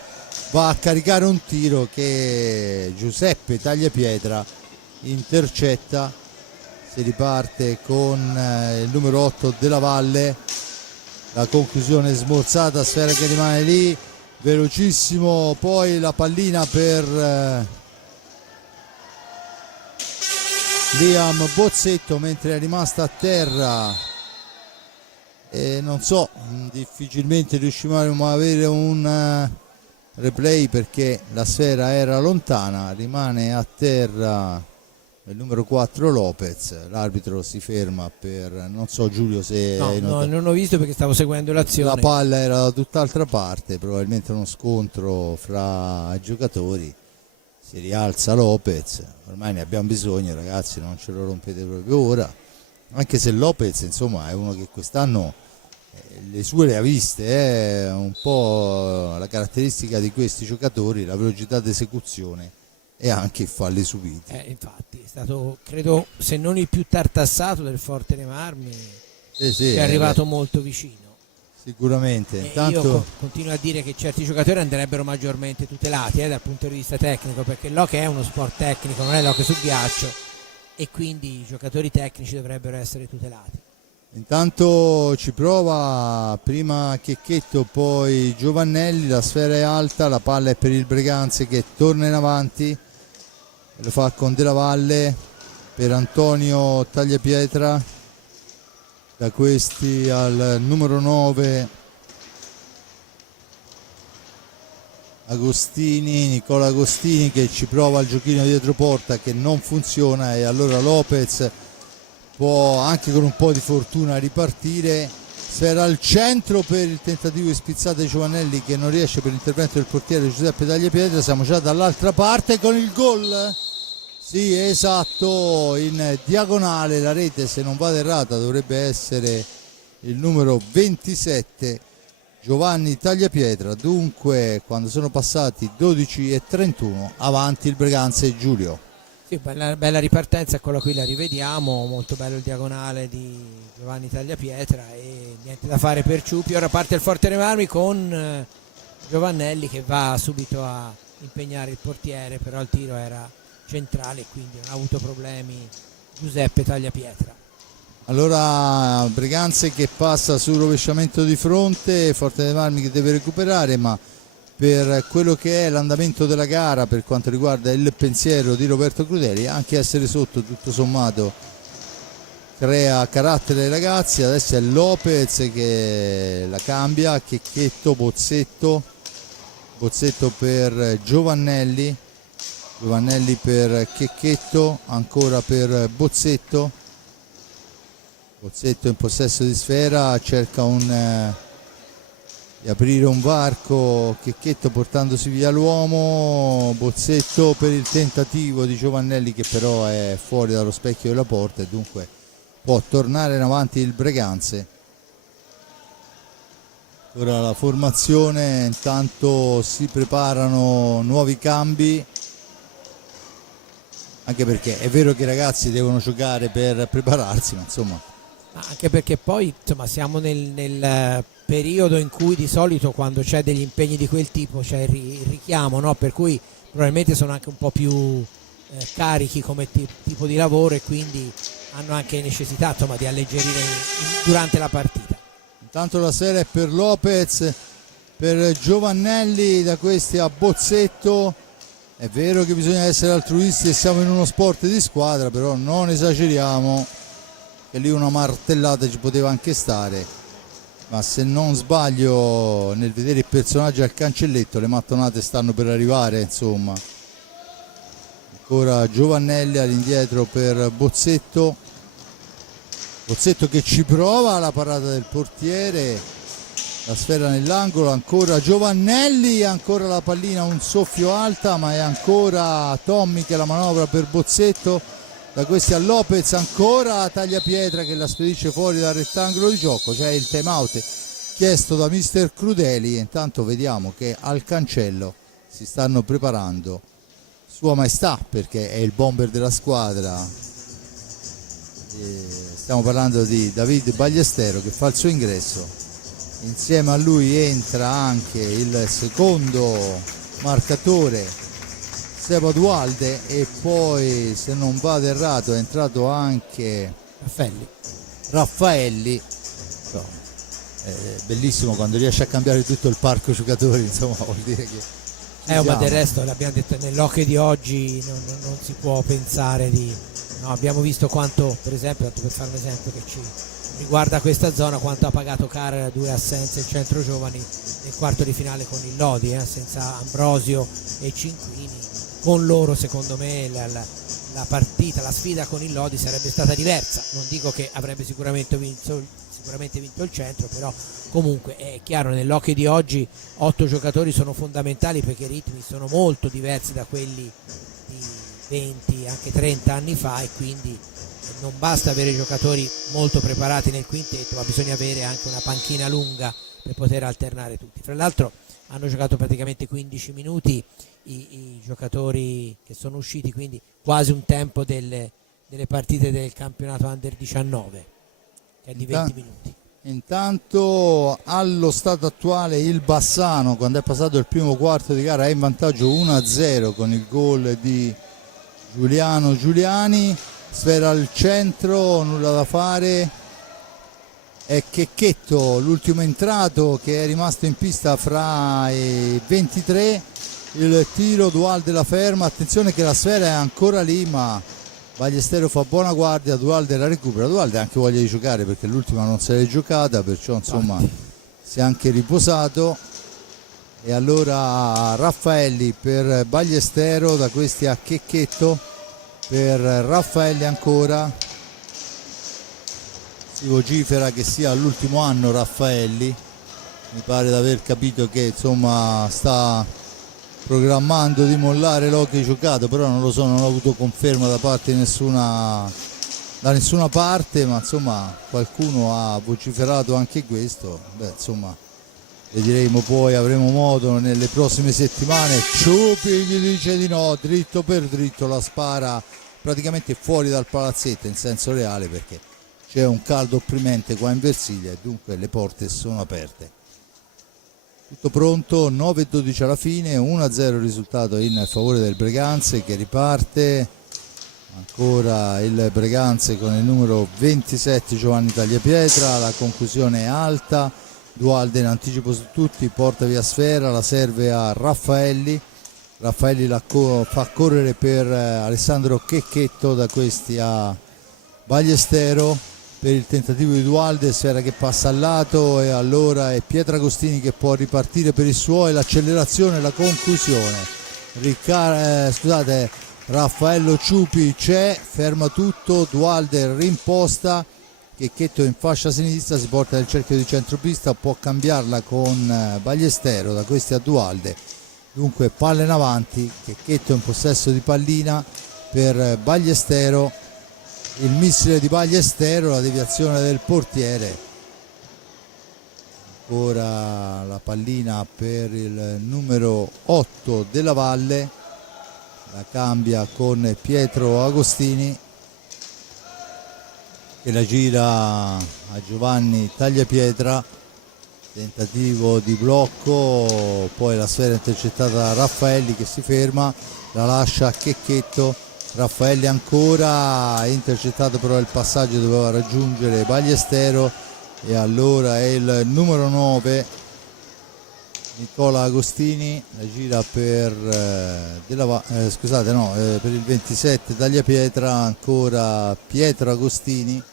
va a caricare un tiro che Giuseppe Tagliapietra intercetta. Si riparte con il numero 8 Della Valle, la conclusione smorzata, sfera che rimane lì, velocissimo poi la pallina per Liam Bozzetto mentre è rimasta a terra e non so, difficilmente riusciremo ad avere un replay perché la sfera era lontana. Rimane a terra il numero 4 Lopez, l'arbitro si ferma per, non so Giulio se no, non ho visto perché stavo seguendo l'azione. La palla era da tutt'altra parte, probabilmente uno scontro fra i giocatori. Si rialza Lopez, ormai ne abbiamo bisogno ragazzi, non ce lo rompete proprio ora, anche se Lopez insomma è uno che quest'anno le sue le ha viste, un po' la caratteristica di questi giocatori, la velocità d'esecuzione e anche i falli subiti. Infatti è stato, credo, se non il più tartassato del Forte dei Marmi, sì, è arrivato molto vicino. Sicuramente. Intanto io continuo a dire che certi giocatori andrebbero maggiormente tutelati dal punto di vista tecnico, perché l'hockey è uno sport tecnico, non è l'hockey su ghiaccio, e quindi i giocatori tecnici dovrebbero essere tutelati. Intanto ci prova prima Checchetto, poi Giovannelli, la sfera è alta, la palla è per il Breganze che torna in avanti, lo fa con Della Valle per Antonio Tagliapietra, da questi al numero 9 Agostini, Nicola Agostini che ci prova il giochino dietro porta che non funziona e allora Lopez può anche con un po' di fortuna ripartire. Sfera al centro per il tentativo di spizzata di Giovannelli che non riesce per l'intervento del portiere Giuseppe Tagliapietra. Siamo già dall'altra parte con il gol Sì, esatto, in diagonale la rete, se non vado errata, dovrebbe essere il numero 27, Giovanni Tagliapietra. Dunque, quando sono passati 12:31, avanti il Breganze, Giulio. Sì, bella ripartenza, eccola qui, la rivediamo, molto bello il diagonale di Giovanni Tagliapietra e niente da fare per Ciupi. Ora parte il Forte Marmi con Giovannelli che va subito a impegnare il portiere, però il tiro era centrale, quindi non ha avuto problemi Giuseppe Tagliapietra. Allora Breganze che passa sul rovesciamento di fronte, Forte dei Marmi che deve recuperare, ma per quello che è l'andamento della gara, per quanto riguarda il pensiero di Roberto Crudeli, anche essere sotto tutto sommato crea carattere ai ragazzi. Adesso è Lopez che la cambia, Checchetto, Bozzetto per Giovannelli per Checchetto, ancora per Bozzetto in possesso di sfera, cerca di aprire un varco, Checchetto portandosi via l'uomo, Bozzetto per il tentativo di Giovannelli che però è fuori dallo specchio della porta e dunque può tornare in avanti il Breganze. Ora la formazione, intanto si preparano nuovi cambi, anche perché è vero che i ragazzi devono giocare per prepararsi, ma insomma. Anche perché poi insomma siamo nel periodo in cui di solito quando c'è degli impegni di quel tipo c'è il richiamo, no? Per cui probabilmente sono anche un po' più carichi come tipo di lavoro e quindi hanno anche necessità insomma, di alleggerire durante la partita. Intanto la serie è per Lopez, per Giovannelli, da questi a Bozzetto. È vero che bisogna essere altruisti e siamo in uno sport di squadra, però non esageriamo, che lì una martellata ci poteva anche stare, ma se non sbaglio nel vedere il personaggio al cancelletto le mattonate stanno per arrivare, insomma. Ancora Giovannelli all'indietro per Bozzetto che ci prova, la parata del portiere, la sfera nell'angolo, ancora Giovannelli, ancora la pallina un soffio alta, ma è ancora Tommy che la manovra per Bozzetto, da questi a Lopez, ancora Tagliapietra che la spedisce fuori dal rettangolo di gioco. C'è il time out chiesto da mister Crudeli e intanto vediamo che al cancello si stanno preparando Sua Maestà, perché è il bomber della squadra. Stiamo parlando di David Ballestero che fa il suo ingresso, insieme a lui entra anche il secondo marcatore Seba Dualde e poi, se non vado errato, è entrato anche Raffaelli. È bellissimo quando riesce a cambiare tutto il parco giocatori, insomma, vuol dire che ma del resto l'abbiamo detto nell'hockey di oggi, non si può pensare di no, abbiamo visto quanto, per esempio, per fare un esempio che ci riguarda questa zona, quanto ha pagato cara 2 assenze il centro giovani nel quarto di finale con il Lodi, senza Ambrosio e Cinquini. Con loro secondo me la partita, la sfida con il Lodi sarebbe stata diversa, non dico che avrebbe sicuramente vinto il centro, però comunque è chiaro, nell'hockey di oggi 8 giocatori sono fondamentali perché i ritmi sono molto diversi da quelli di 20, anche 30 anni fa e quindi non basta avere giocatori molto preparati nel quintetto, ma bisogna avere anche una panchina lunga per poter alternare tutti. Fra l'altro hanno giocato praticamente 15 minuti i giocatori che sono usciti, quindi quasi un tempo delle partite del campionato Under 19 che è di 20 minuti. Intanto allo stato attuale il Bassano, quando è passato il primo quarto di gara, è in vantaggio 1-0 con il gol di Giuliano Giuliani. Sfera al centro, nulla da fare, è Checchetto l'ultimo entrato che è rimasto in pista fra i 23, il tiro, Dualde la ferma, attenzione che la sfera è ancora lì ma Ballestero fa buona guardia, Dualde la recupera, Dualde ha anche voglia di giocare perché l'ultima non se l'è giocata, perciò insomma si è anche riposato. E allora Raffaelli per Ballestero, da questi a Checchetto per Raffaelli ancora, si vocifera che sia l'ultimo anno Raffaelli, mi pare di aver capito che insomma sta programmando di mollare l'hockey giocato, però non lo so, non ho avuto conferma da parte di da nessuna parte, ma insomma qualcuno ha vociferato anche questo. Beh, insomma, vedremo, poi avremo modo nelle prossime settimane. Ciupi gli dice di no, dritto per dritto, la spara praticamente fuori dal palazzetto in senso reale, perché c'è un caldo opprimente qua in Versilia e dunque le porte sono aperte. Tutto pronto, 9:12 alla fine, 1-0 il risultato in favore del Breganze, che riparte. Ancora il Breganze con il numero 27 Giovanni Tagliapietra, la conclusione è alta, Dualde in anticipo su tutti, porta via sfera, la serve a Raffaelli la fa correre per Alessandro Checchetto, da questi a Ballestero per il tentativo di Dualde, sfera che passa al lato e allora è Pietragostini che può ripartire per i suoi, l'accelerazione, la conclusione. Raffaello Ciupi c'è, ferma tutto, Dualde rimposta, Checchetto in fascia sinistra, si porta nel cerchio di centropista, può cambiarla con Ballestero, da questi a Dualde, dunque palla in avanti, Checchetto in possesso di pallina per Ballestero, il missile di Ballestero, la deviazione del portiere, ancora la pallina per il numero 8 della Valle, la cambia con Pietro Agostini che la gira a Giovanni Tagliapietra, tentativo di blocco, poi la sfera intercettata da Raffaelli che si ferma, la lascia a Checchetto, Raffaelli ancora, intercettato però il passaggio, doveva raggiungere Ballestero e allora è il numero 9 Nicola Agostini, la gira per per il 27 Tagliapietra, ancora Pietro Agostini,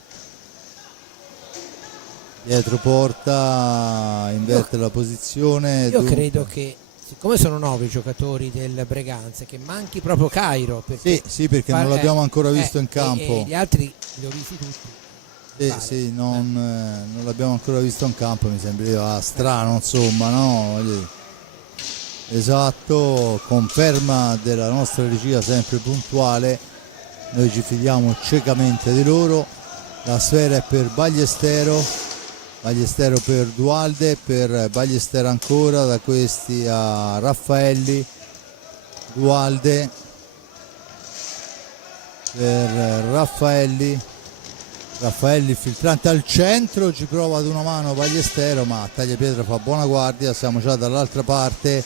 Pietro porta, inverte la posizione. Io credo che, siccome sono 9 giocatori del Breganze, che manchi proprio Cairo, perché sì, perché non l'abbiamo ancora visto in campo, e gli altri li ho visti tutti. Non l'abbiamo ancora visto in campo, mi sembrava strano, insomma, no? Esatto, conferma della nostra regia sempre puntuale, noi ci fidiamo ciecamente di loro. La sfera è per Ballestero per Dualde, per Ballestero ancora, da questi a Raffaelli, Dualde per Raffaelli filtrante al centro, ci prova ad una mano Ballestero, ma Tagliapietra fa buona guardia, siamo già dall'altra parte,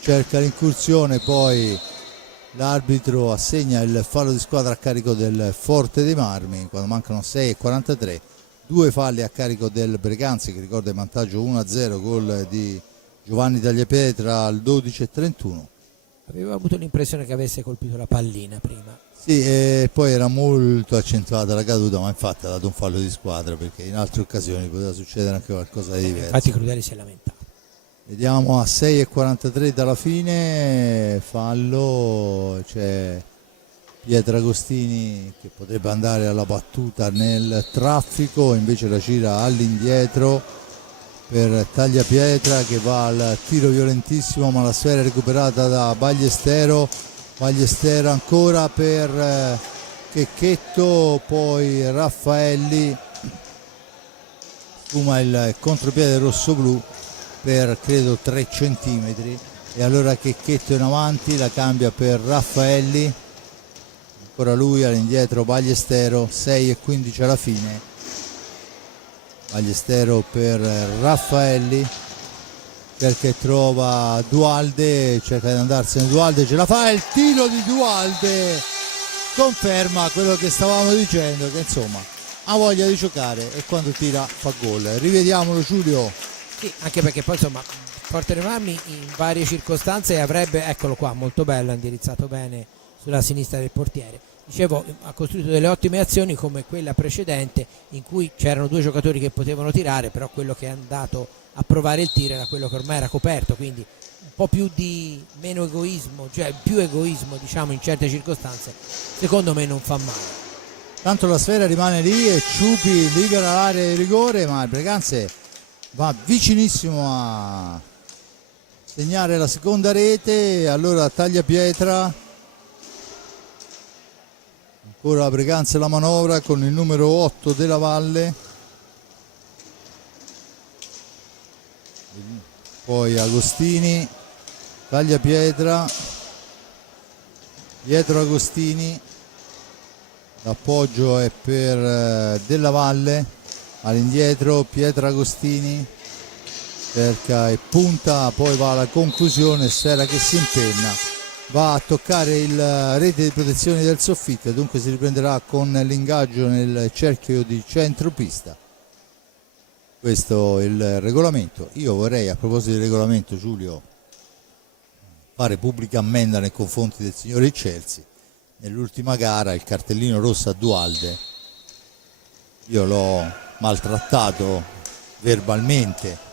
cerca l'incursione, poi l'arbitro assegna il fallo di squadra a carico del Forte dei Marmi quando mancano 6:43, due falli a carico del Breganze, che ricorda il vantaggio 1-0, gol di Giovanni Tagliapietra al 12:31. Avevo avuto l'impressione che avesse colpito la pallina prima. Sì, e poi era molto accentuata la caduta, ma infatti ha dato un fallo di squadra, perché in altre occasioni poteva succedere anche qualcosa di diverso. Infatti Crudeli si è lamentato. Vediamo a 6:43 dalla fine, fallo, c'è Pietragostini che potrebbe andare alla battuta nel traffico, invece la gira all'indietro per Tagliapietra che va al tiro violentissimo, ma la sfera è recuperata da Ballestero ancora per Checchetto, poi Raffaelli, sfuma il contropiede rosso-blu per credo 3 centimetri, e allora Checchetto in avanti, la cambia per Raffaelli, ancora lui all'indietro Ballestero, 6:15 alla fine, Ballestero per Raffaelli perché trova Dualde, cerca di andarsene Dualde, ce la fa, il tiro di Dualde conferma quello che stavamo dicendo, che insomma ha voglia di giocare e quando tira fa gol. Rivediamolo Giulio. Sì, anche perché poi insomma Forte dei Marmi in varie circostanze avrebbe, eccolo qua, molto bello, indirizzato bene sulla sinistra del portiere. Dicevo, ha costruito delle ottime azioni come quella precedente in cui c'erano due giocatori che potevano tirare, però quello che è andato a provare il tiro era quello che ormai era coperto, quindi un po' più di meno egoismo, cioè più egoismo diciamo in certe circostanze, secondo me non fa male. Tanto la sfera rimane lì e Ciupi libera l'area di rigore, ma il Breganze va vicinissimo segnare la seconda rete. Allora Tagliapietra, ancora la Breganze la manovra con il numero 8 della Valle, poi Agostini, Tagliapietra, Pietro Agostini, l'appoggio è per Della Valle, all'indietro Pietro Agostini, cerca e punta, poi va alla conclusione, Sfera che si impenna, va a toccare il rete di protezione del soffitto e dunque si riprenderà con l'ingaggio nel cerchio di centropista. Questo è il regolamento. Io vorrei, a proposito del regolamento, Giulio, fare pubblica ammenda nei confronti del signore Chelsea. Nell'ultima gara il cartellino rosso a Dualde, io l'ho maltrattato verbalmente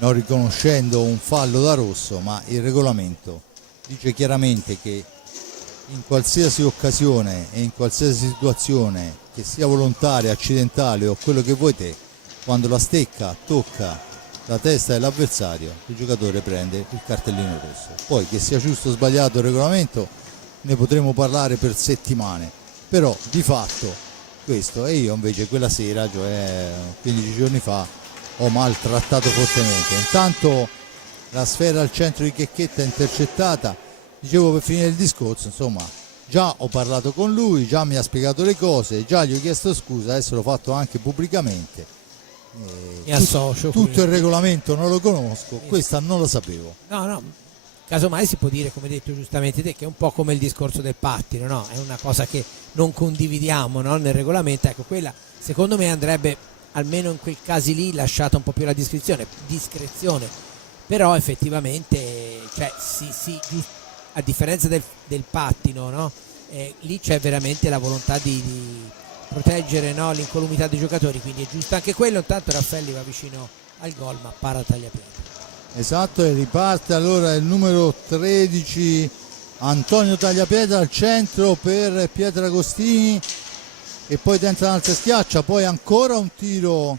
non riconoscendo un fallo da rosso, ma il regolamento dice chiaramente che in qualsiasi occasione e in qualsiasi situazione, che sia volontaria, accidentale o quello che vuoi te, quando la stecca tocca la testa dell'avversario, il giocatore prende il cartellino rosso. Poi che sia giusto o sbagliato il regolamento ne potremo parlare per settimane, però di fatto questo. E io invece quella sera, cioè 15 giorni fa, ho maltrattato fortemente. Intanto la sfera al centro di Checchetta è intercettata. Dicevo, per finire il discorso, insomma, già ho parlato con lui, già mi ha spiegato le cose, già gli ho chiesto scusa, adesso l'ho fatto anche pubblicamente. Mi associo. Tutto il regolamento non lo conosco, questa non lo sapevo. No, casomai si può dire, come hai detto giustamente te, che è un po' come il discorso del pattino, no? È una cosa che non condividiamo, no? Nel regolamento, ecco, quella secondo me andrebbe, almeno in quei casi lì, lasciata un po' più la discrezione, però effettivamente, cioè, a differenza del pattino, no? Lì c'è veramente la volontà di proteggere, no, l'incolumità dei giocatori, quindi è giusto anche quello. Intanto Raffaelli va vicino al gol, ma para Tagliapietra. Esatto, e riparte allora il numero 13 Antonio Tagliapietra al centro per Pietro Agostini, e poi tenta un'altra schiaccia, poi ancora un tiro,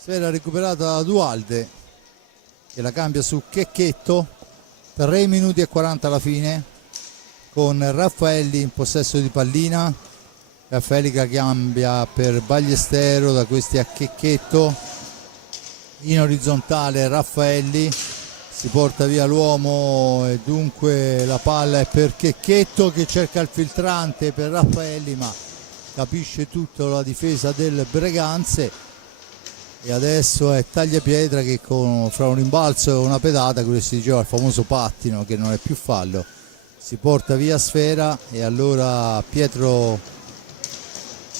sfera recuperata da Dualde che la cambia su Checchetto. 3 minuti e 40 alla fine, con Raffaelli in possesso di pallina. Raffaelli che cambia per Ballestero, da questi a Checchetto, in orizzontale Raffaelli si porta via l'uomo e dunque la palla è per Checchetto che cerca il filtrante per Raffaelli, ma capisce tutto la difesa del Breganze. E adesso è Tagliapietra che fra un rimbalzo e una pedata, quello che si diceva il famoso pattino, che non è più fallo, si porta via sfera, e allora Pietro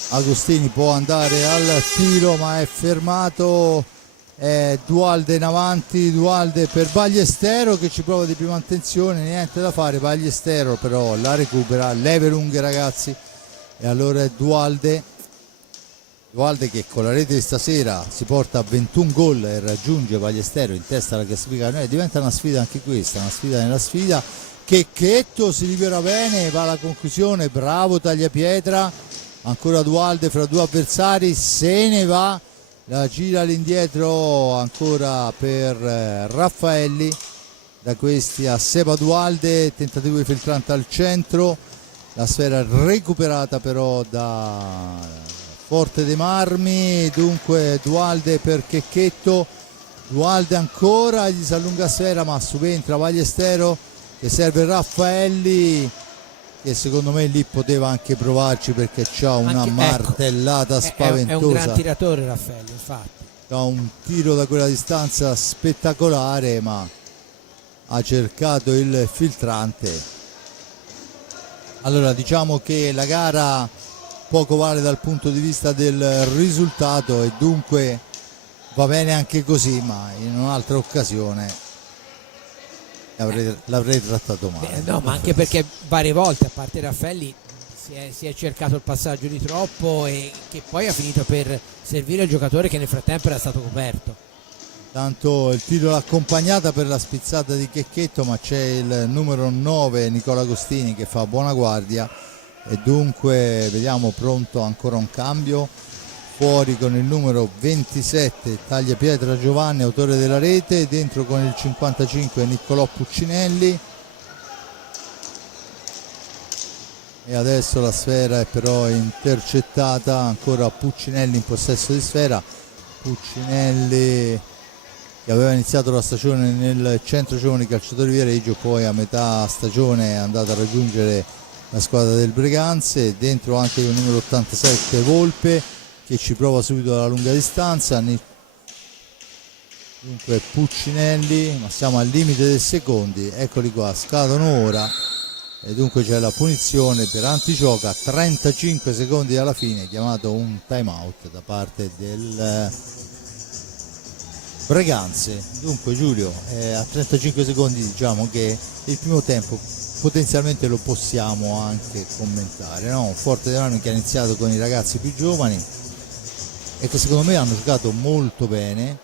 Agostini può andare al tiro ma è fermato. È Dualde in avanti, Dualde per Ballestero che ci prova di prima intenzione, niente da fare, Ballestero però la recupera, leve lunghe ragazzi, e allora è Dualde che con la rete di stasera si porta a 21 gol e raggiunge Ballestero in testa alla classifica. Diventa una sfida anche questa, una sfida nella sfida. Checchetto si libera bene, va alla conclusione, bravo Tagliapietra, ancora Dualde fra due avversari, se ne va, la gira all'indietro ancora per Raffaelli, da questi a Seba Dualde, tentativo di filtrante al centro, la sfera recuperata però da Forte dei Marmi, dunque Dualde per Checchetto, Dualde ancora, gli si allunga sfera ma subentra Ballestero che serve Raffaelli, che secondo me lì poteva anche provarci perché c'ha una martellata spaventosa. È un gran tiratore Raffaelli, infatti. Ha un tiro da quella distanza spettacolare, ma ha cercato il filtrante. Allora diciamo che la gara poco vale dal punto di vista del risultato e dunque va bene anche così, ma in un'altra occasione l'avrei trattato male. No, ma anche perché varie volte, a parte Raffaelli, si è cercato il passaggio di troppo e che poi ha finito per servire il giocatore che nel frattempo era stato coperto. Tanto il tiro l'ha accompagnata per la spizzata di Checchetto, ma c'è il numero 9 Nicola Agostini che fa buona guardia e dunque vediamo pronto ancora un cambio. fuori con il numero 27 Tagliapietra Giovanni, autore della rete, dentro con il 55 Niccolò Puccinelli. E adesso la sfera è però intercettata, ancora Puccinelli in possesso di sfera. Puccinelli che aveva iniziato la stagione nel centro giovani calciatori Viareggio, poi a metà stagione è andato a raggiungere la squadra del Breganze, dentro anche il numero 87 Volpe che ci prova subito dalla lunga distanza. Dunque Puccinelli, ma siamo al limite dei secondi, eccoli qua, scadono ora e dunque c'è la punizione per antigioco a 35 secondi alla fine, chiamato un time out da parte del Breganze. Dunque Giulio, a 35 secondi diciamo che il primo tempo potenzialmente lo possiamo anche commentare, no? Un Forte dei Marmi che ha iniziato con i ragazzi più giovani e che secondo me hanno giocato molto bene,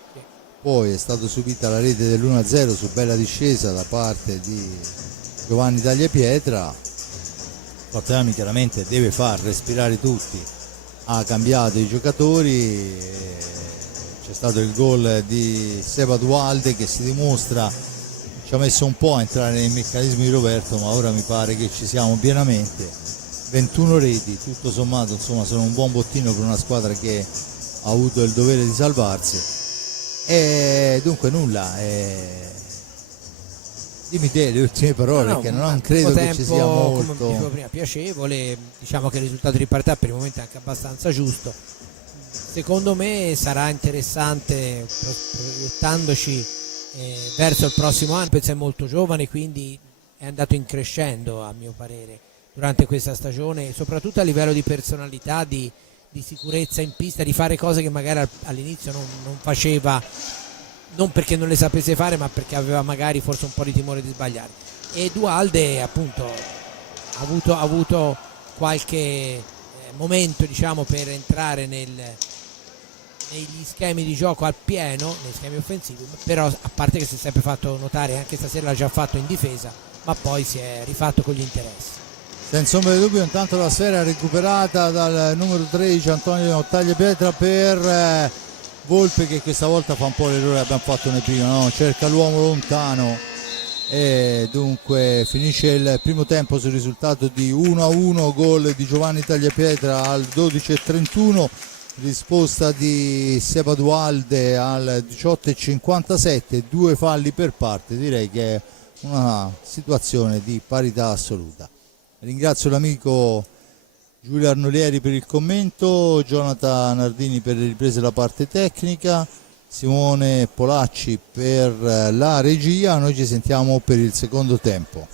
poi è stata subita la rete dell'1-0 su bella discesa da parte di Giovanni Tagliapietra. Forte dei Marmi chiaramente deve far respirare tutti, ha cambiato i giocatori, c'è stato il gol di Seba Dualde che si dimostra, ci ha messo un po' a entrare nei meccanismi di Roberto, ma ora mi pare che ci siamo pienamente. 21 reti, tutto sommato insomma sono un buon bottino per una squadra che ha avuto il dovere di salvarsi. E dunque nulla, dimmi te le ultime parole, che non credo che ci sia molto. Come dicevo prima, piacevole, diciamo che il risultato di partita per il momento è anche abbastanza giusto. Secondo me sarà interessante, proiettandoci verso il prossimo anno. Penso è molto giovane, quindi è andato in crescendo a mio parere durante questa stagione, soprattutto a livello di personalità, di sicurezza in pista, di fare cose che magari all'inizio non faceva, non perché non le sapesse fare ma perché aveva magari forse un po' di timore di sbagliare. E Dualde appunto ha avuto qualche momento, diciamo, per entrare negli schemi di gioco al pieno, nei schemi offensivi, però a parte che si è sempre fatto notare, anche stasera l'ha già fatto in difesa, ma poi si è rifatto con gli interessi. Senza ombra di dubbio, intanto la sfera recuperata dal numero 13 Antonio Tagliapietra per Volpe, che questa volta fa un po' l'errore che abbiamo fatto nel primo, no? Cerca l'uomo lontano e dunque finisce il primo tempo sul risultato di 1-1, gol di Giovanni Tagliapietra al 12:31, risposta di Seba Dualde al 18:57, 2 falli per parte. Direi che è una situazione di parità assoluta. Ringrazio l'amico Giulio Arnolieri per il commento, Jonathan Nardini per le riprese della parte tecnica, Simone Polacci per la regia. Noi ci sentiamo per il secondo tempo.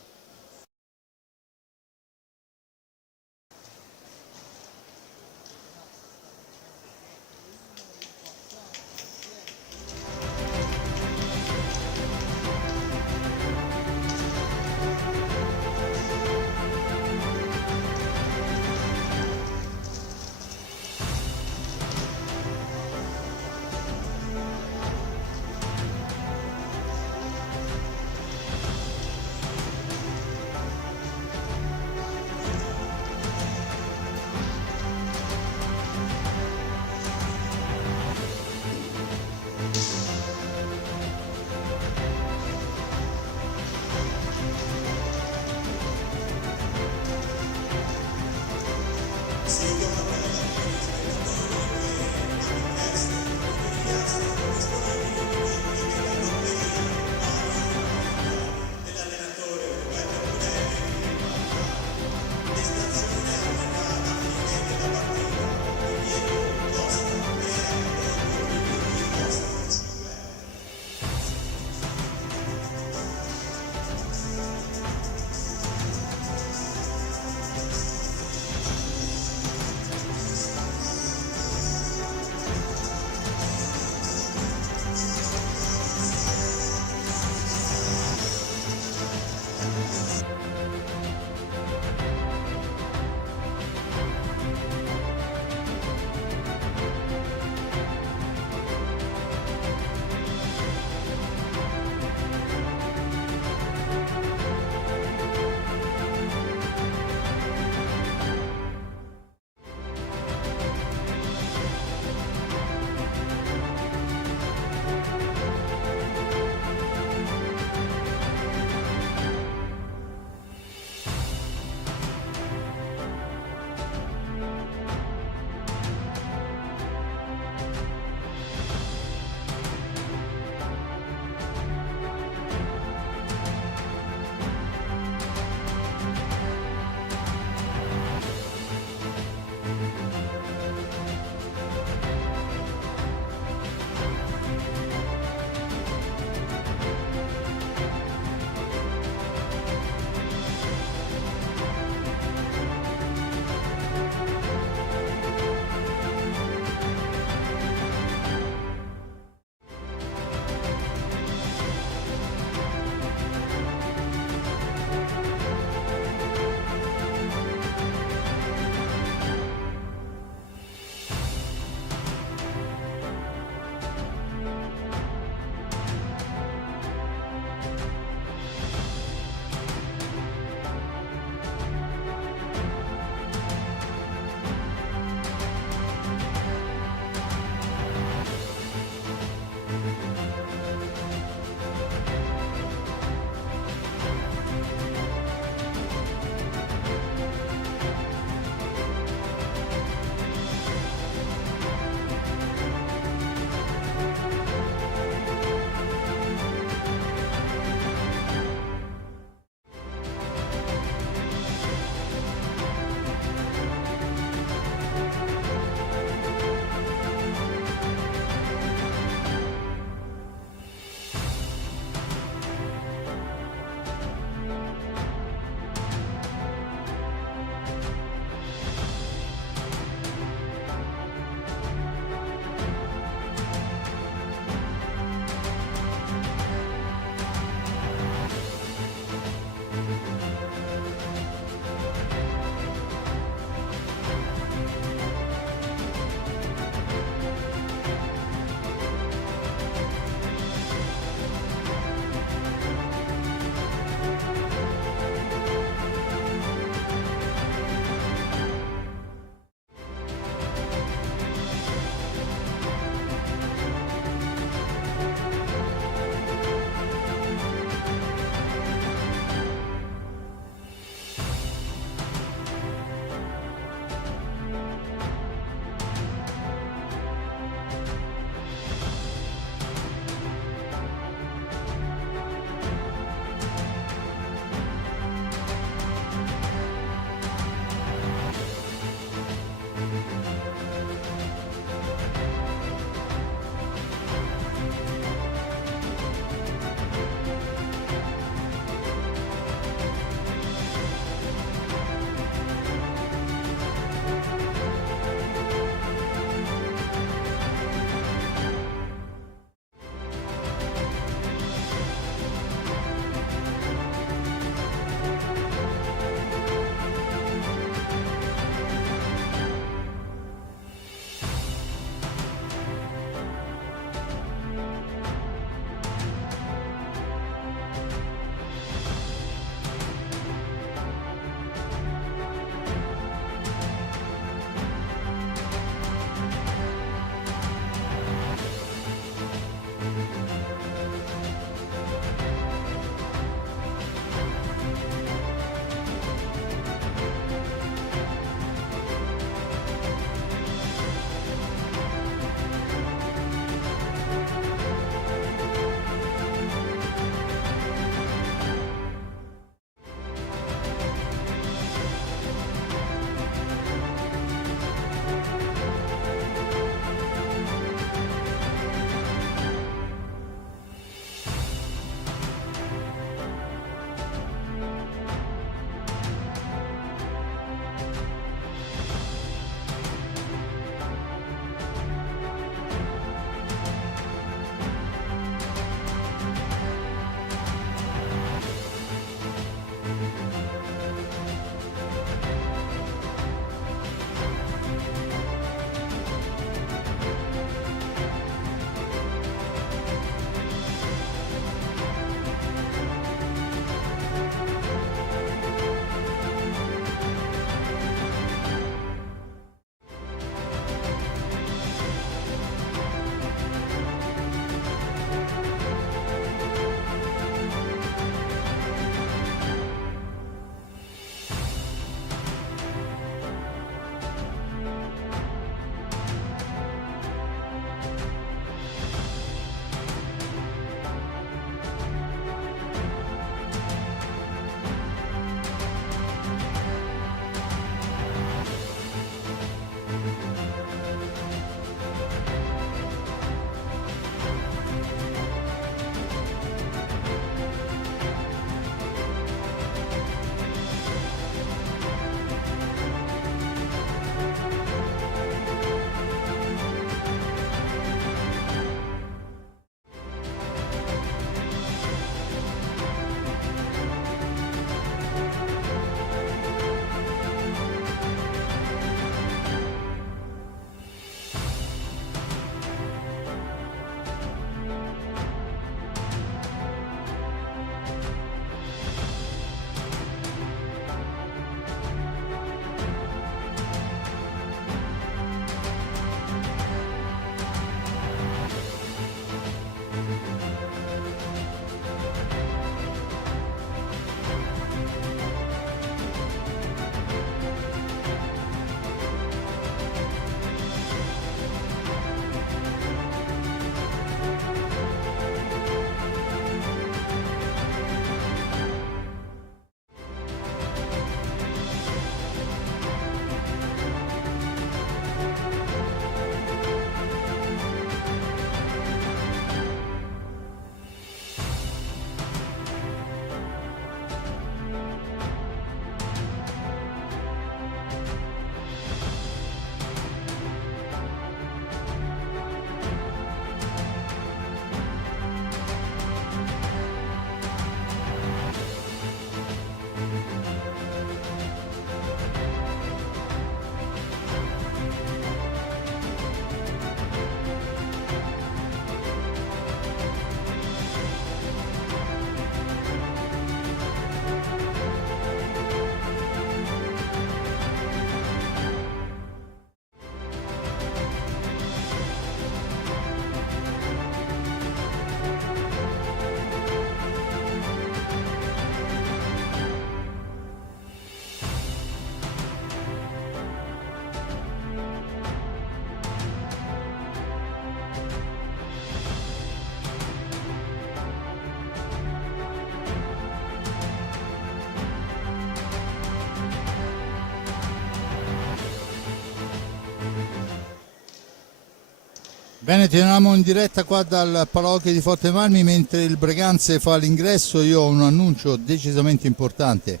Bene, torniamo in diretta qua dal Palahockey di Forte dei Marmi. Mentre il Breganze fa l'ingresso, io ho un annuncio decisamente importante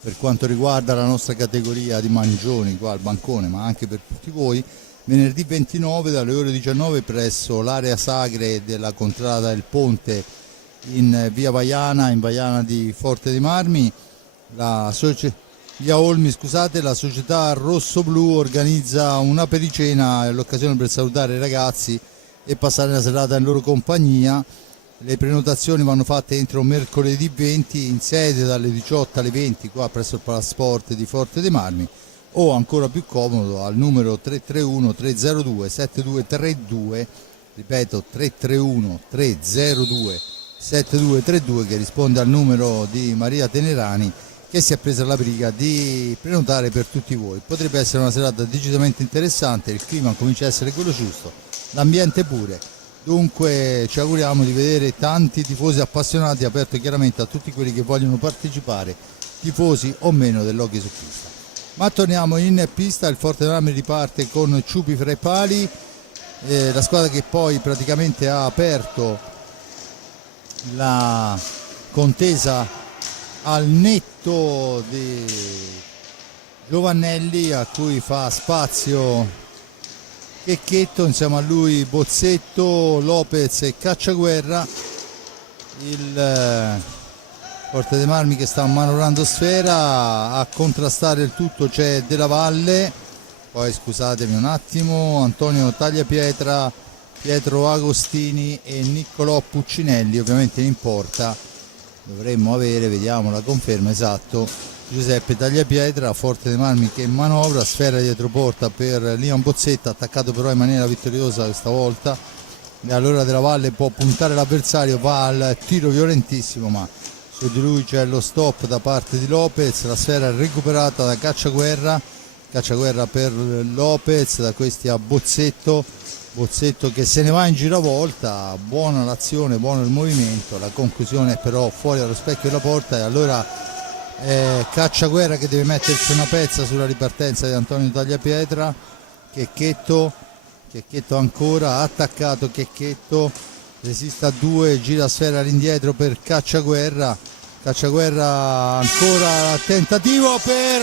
per quanto riguarda la nostra categoria di mangioni qua al bancone, ma anche per tutti voi. Venerdì 29 dalle ore 19 presso l'area Sagre della contrada del Ponte in via Vaiana, in Vaiana di Forte dei Marmi, via Olmi, scusate, la società Rosso-Blu organizza una pericena, l'occasione per salutare i ragazzi e passare la serata in loro compagnia. Le prenotazioni vanno fatte entro mercoledì 20 in sede dalle 18 alle 20 qua presso il Palasport di Forte dei Marmi, o ancora più comodo al numero 331 302 7232, ripeto 331 302 7232, che risponde al numero di Maria Tenerani, che si è presa la briga di prenotare per tutti voi. Potrebbe essere una serata decisamente interessante, il clima comincia a essere quello giusto, l'ambiente pure, dunque ci auguriamo di vedere tanti tifosi appassionati, aperto chiaramente a tutti quelli che vogliono partecipare, tifosi o meno dell'hockey su pista. Ma torniamo in pista, il Forte dei Marmi riparte con Ciupi fra i pali, la squadra che poi praticamente ha aperto la contesa al netto di Giovannelli, a cui fa spazio Checchetto, insieme a lui Bozzetto, Lopez e Cacciaguerra. Il Forte dei Marmi che sta manovrando sfera, a contrastare il tutto c'è Della Valle, poi scusatemi un attimo, Antonio Tagliapietra, Pietro Agostini e Niccolò Puccinelli, ovviamente in porta dovremmo avere, vediamo la conferma, esatto, Giuseppe Tagliapietra. Forte dei Marmi che manovra, sfera dietro porta per Leon Bozzetto, attaccato però in maniera vittoriosa questa volta, e allora Della Valle può puntare l'avversario, va al tiro violentissimo, ma su di lui c'è lo stop da parte di Lopez, la sfera recuperata da Cacciaguerra per Lopez, da questi a Bozzetto che se ne va in giravolta, buona l'azione, buono il movimento, la conclusione è però fuori dallo specchio della porta, e allora Cacciaguerra che deve metterci una pezza sulla ripartenza di Antonio Tagliapietra. Checchetto ancora, attaccato Checchetto, resiste a due, gira sfera all'indietro per Cacciaguerra ancora tentativo per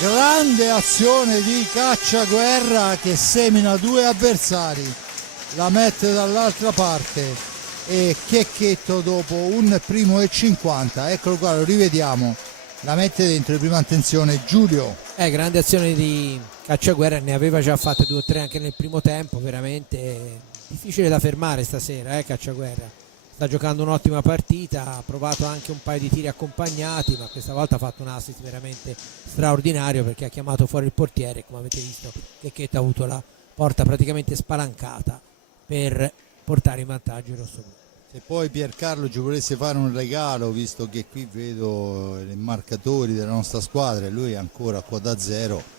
grande azione di Cacciaguerra che semina due avversari, la mette dall'altra parte, e Checchetto dopo un primo e 50, eccolo qua, lo rivediamo, la mette dentro di prima attenzione Giulio. Grande azione di Cacciaguerra, ne aveva già fatte 2 o 3 anche nel primo tempo, veramente difficile da fermare stasera, Cacciaguerra sta giocando un'ottima partita, ha provato anche un paio di tiri accompagnati, ma questa volta ha fatto un assist veramente straordinario, perché ha chiamato fuori il portiere e come avete visto Checchetto ha avuto la porta praticamente spalancata per portare in vantaggio il rossoblu. Se poi Piercarlo ci volesse fare un regalo, visto che qui vedo i marcatori della nostra squadra e lui è ancora a quota zero,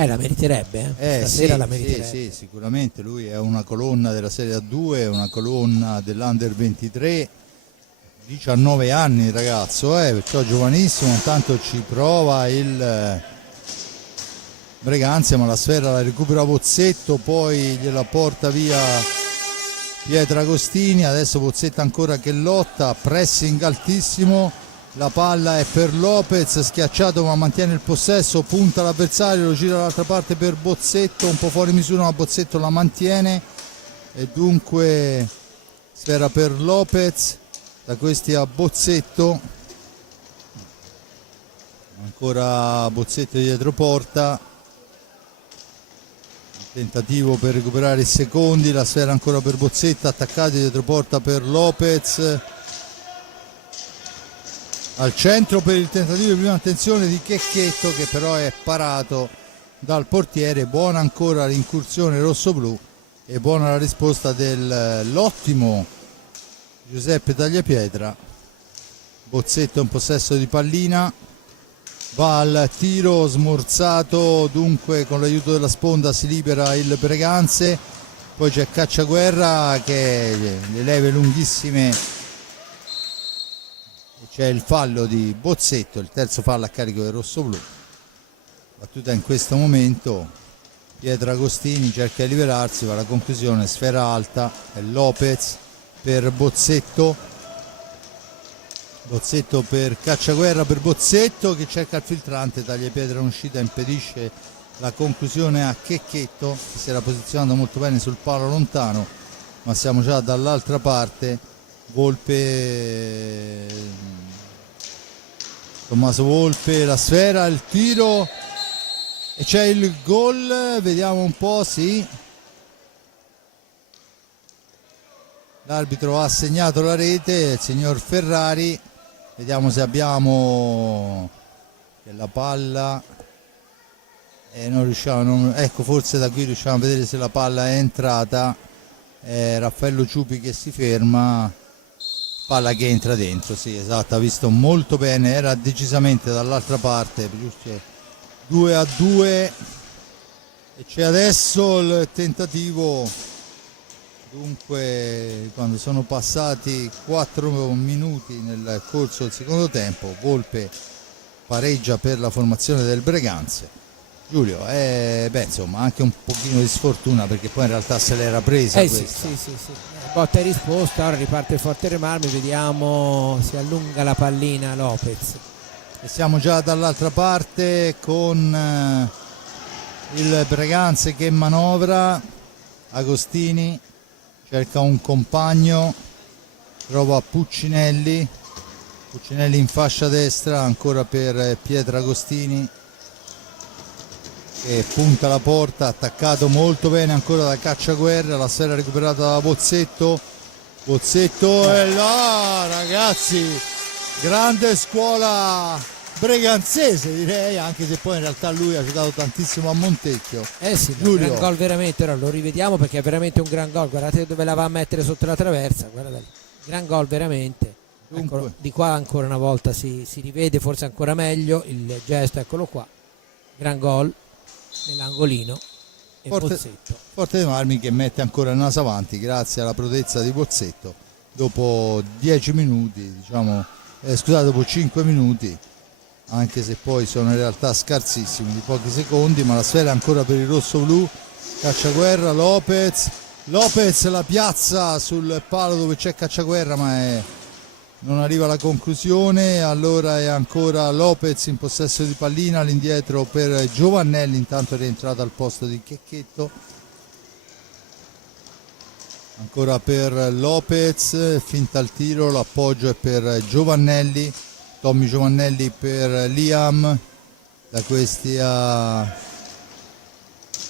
la meriterebbe, stasera sì, la meriterebbe. sì, sicuramente lui è una colonna della Serie A2, è una colonna dell'Under 23, 19 anni il ragazzo, perciò giovanissimo, intanto ci prova il Breganze, ma la sfera la recupera Bozzetto, poi gliela porta via Pietro Agostini, adesso Bozzetto ancora che lotta, pressing altissimo, la palla è per Lopez, schiacciato ma mantiene il possesso, punta l'avversario, lo gira dall'altra parte per Bozzetto, un po' fuori misura ma Bozzetto la mantiene, e dunque sfera per Lopez, da questi a Bozzetto, ancora Bozzetto dietro porta, tentativo per recuperare i secondi, la sfera ancora per Bozzetto, attaccato dietro porta per Lopez, al centro per il tentativo di prima attenzione di Checchetto, che però è parato dal portiere. Buona ancora l'incursione rosso-blu e buona la risposta dell'ottimo Giuseppe Tagliapietra. Bozzetto in possesso di pallina, va al tiro smorzato, dunque con l'aiuto della sponda si libera il Breganze, poi c'è Cacciaguerra che le leve lunghissime, c'è il fallo di Bozzetto, il terzo fallo a carico del rosso-blu, battuta in questo momento Pietragostini cerca di liberarsi, va alla conclusione, sfera alta, è Lopez per Bozzetto, Bozzetto per Cacciaguerra, per Bozzetto che cerca il filtrante, taglia pietra in uscita, impedisce la conclusione a Checchetto, che si era posizionato molto bene sul palo lontano, ma siamo già dall'altra parte. Volpe, Tommaso Volpe, la sfera, il tiro e c'è il gol, vediamo un po', sì. L'arbitro ha segnato la rete, il signor Ferrari, vediamo se abbiamo la palla e non riusciamo, ecco, forse da qui riusciamo a vedere se la palla è entrata. Raffaello Ciupi che si ferma, palla che entra dentro, sì, esatto, ha visto molto bene, era decisamente dall'altra parte, 2-2 e c'è adesso il tentativo, dunque quando sono passati 4 minuti nel corso del secondo tempo, Volpe pareggia per la formazione del Breganze. Giulio, insomma, anche un pochino di sfortuna perché poi in realtà se l'era presa questa. Sì. Botta e risposta, ora riparte il Forte dei Marmi, vediamo, si allunga la pallina Lopez. E siamo già dall'altra parte con il Breganze che manovra, Agostini cerca un compagno, trova Puccinelli in fascia destra, ancora per Pietragostini che punta la porta, attaccato molto bene ancora da Cacciaguerra, la sfera recuperata da Bozzetto è là, ragazzi, grande scuola breganzese direi, anche se poi in realtà lui ha giocato tantissimo a Montecchio. Sì, un gran gol veramente, ora lo rivediamo perché è veramente un gran gol, guardate dove la va a mettere sotto la traversa, guardate, gran gol veramente. Eccolo, di qua ancora una volta si rivede forse ancora meglio il gesto, eccolo qua, gran gol nell'angolino e Bozzetto. Forte dei Marmi che mette ancora il naso avanti grazie alla prodezza di Bozzetto dopo 10 minuti, dopo 5 minuti, anche se poi sono in realtà scarsissimi, di pochi secondi, ma la sfera è ancora per il rosso-blu. Cacciaguerra, Lopez la piazza sul palo dove c'è Cacciaguerra, ma non arriva alla conclusione, allora è ancora Lopez in possesso di pallina, all'indietro per Giovannelli, intanto è rientrato al posto di Checchetto, ancora per Lopez, finta il tiro, l'appoggio è per Giovannelli, Tommy Giovannelli per Liam, da questi a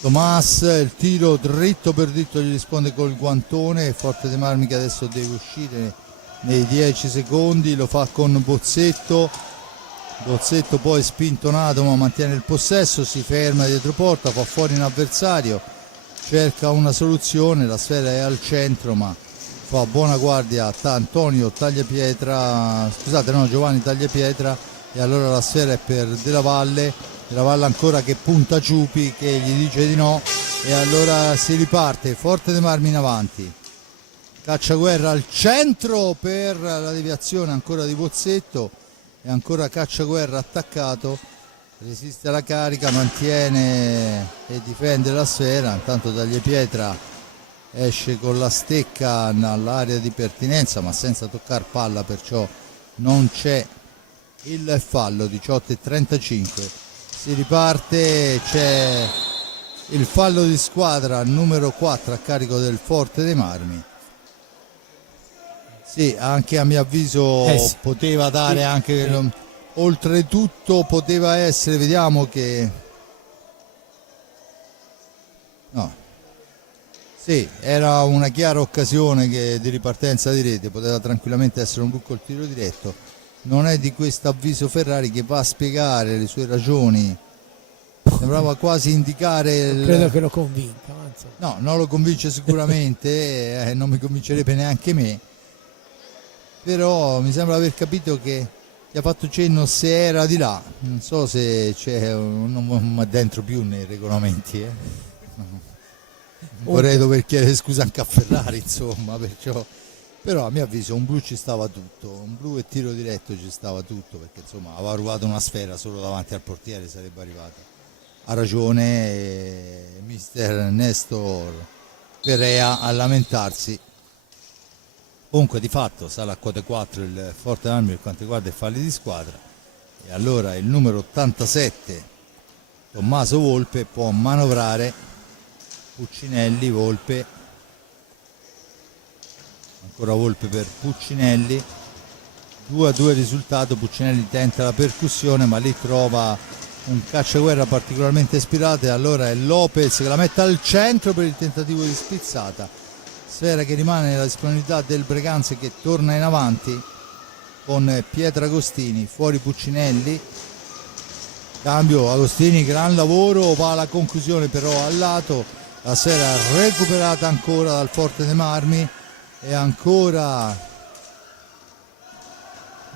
Tomas, il tiro dritto per dritto, gli risponde col guantone, Forte dei Marmi che adesso deve uscire nei 10 secondi, lo fa con Bozzetto poi spintonato ma mantiene il possesso, si ferma dietro porta, fa fuori un avversario, cerca una soluzione, la sfera è al centro ma fa buona guardia Giovanni Tagliapietra e allora la sfera è per Della Valle ancora che punta Ciupi che gli dice di no e allora si riparte, Forte dei Marmi in avanti. Cacciaguerra al centro per la deviazione ancora di Bozzetto e ancora Cacciaguerra attaccato, resiste alla carica, mantiene e difende la sfera, intanto Tagliapietra esce con la stecca all'area di pertinenza ma senza toccare palla, perciò non c'è il fallo. 18:35, si riparte, c'è il fallo di squadra numero 4 a carico del Forte dei Marmi. Sì, anche a mio avviso poteva dare anche oltretutto poteva essere, vediamo che no, sì, era una chiara occasione di ripartenza di rete, poteva tranquillamente essere un blu col tiro diretto. Non è di questo avviso Ferrari che va a spiegare le sue ragioni, sembrava quasi indicare credo che lo convinca, no, non lo convince sicuramente, non mi convincerebbe neanche me, però mi sembra aver capito che ti ha fatto cenno se era di là, non so se c'è non dentro più nei regolamenti, vorrei dover chiedere scusa anche a Ferrari, insomma, perciò, però a mio avviso un blu ci stava tutto, un blu e tiro diretto ci stava tutto, perché insomma aveva rubato una sfera solo davanti al portiere, sarebbe arrivata ha ragione mister Nestor Perea a lamentarsi. Comunque di fatto sale a quota 4 il Forte delle Marmi per quanto riguarda i falli di squadra, e allora il numero 87 Tommaso Volpe può manovrare Puccinelli, Volpe, ancora Volpe per Puccinelli, 2-2 il risultato. Puccinelli tenta la percussione ma lì trova un cacciaguerra particolarmente ispirato, e allora è Lopez che la mette al centro per il tentativo di spizzata, sfera che rimane nella disponibilità del Breganze, che torna in avanti con Pietragostini, fuori Puccinelli, cambio Agostini, gran lavoro, va alla conclusione però al lato, la sfera recuperata ancora dal Forte dei Marmi, e ancora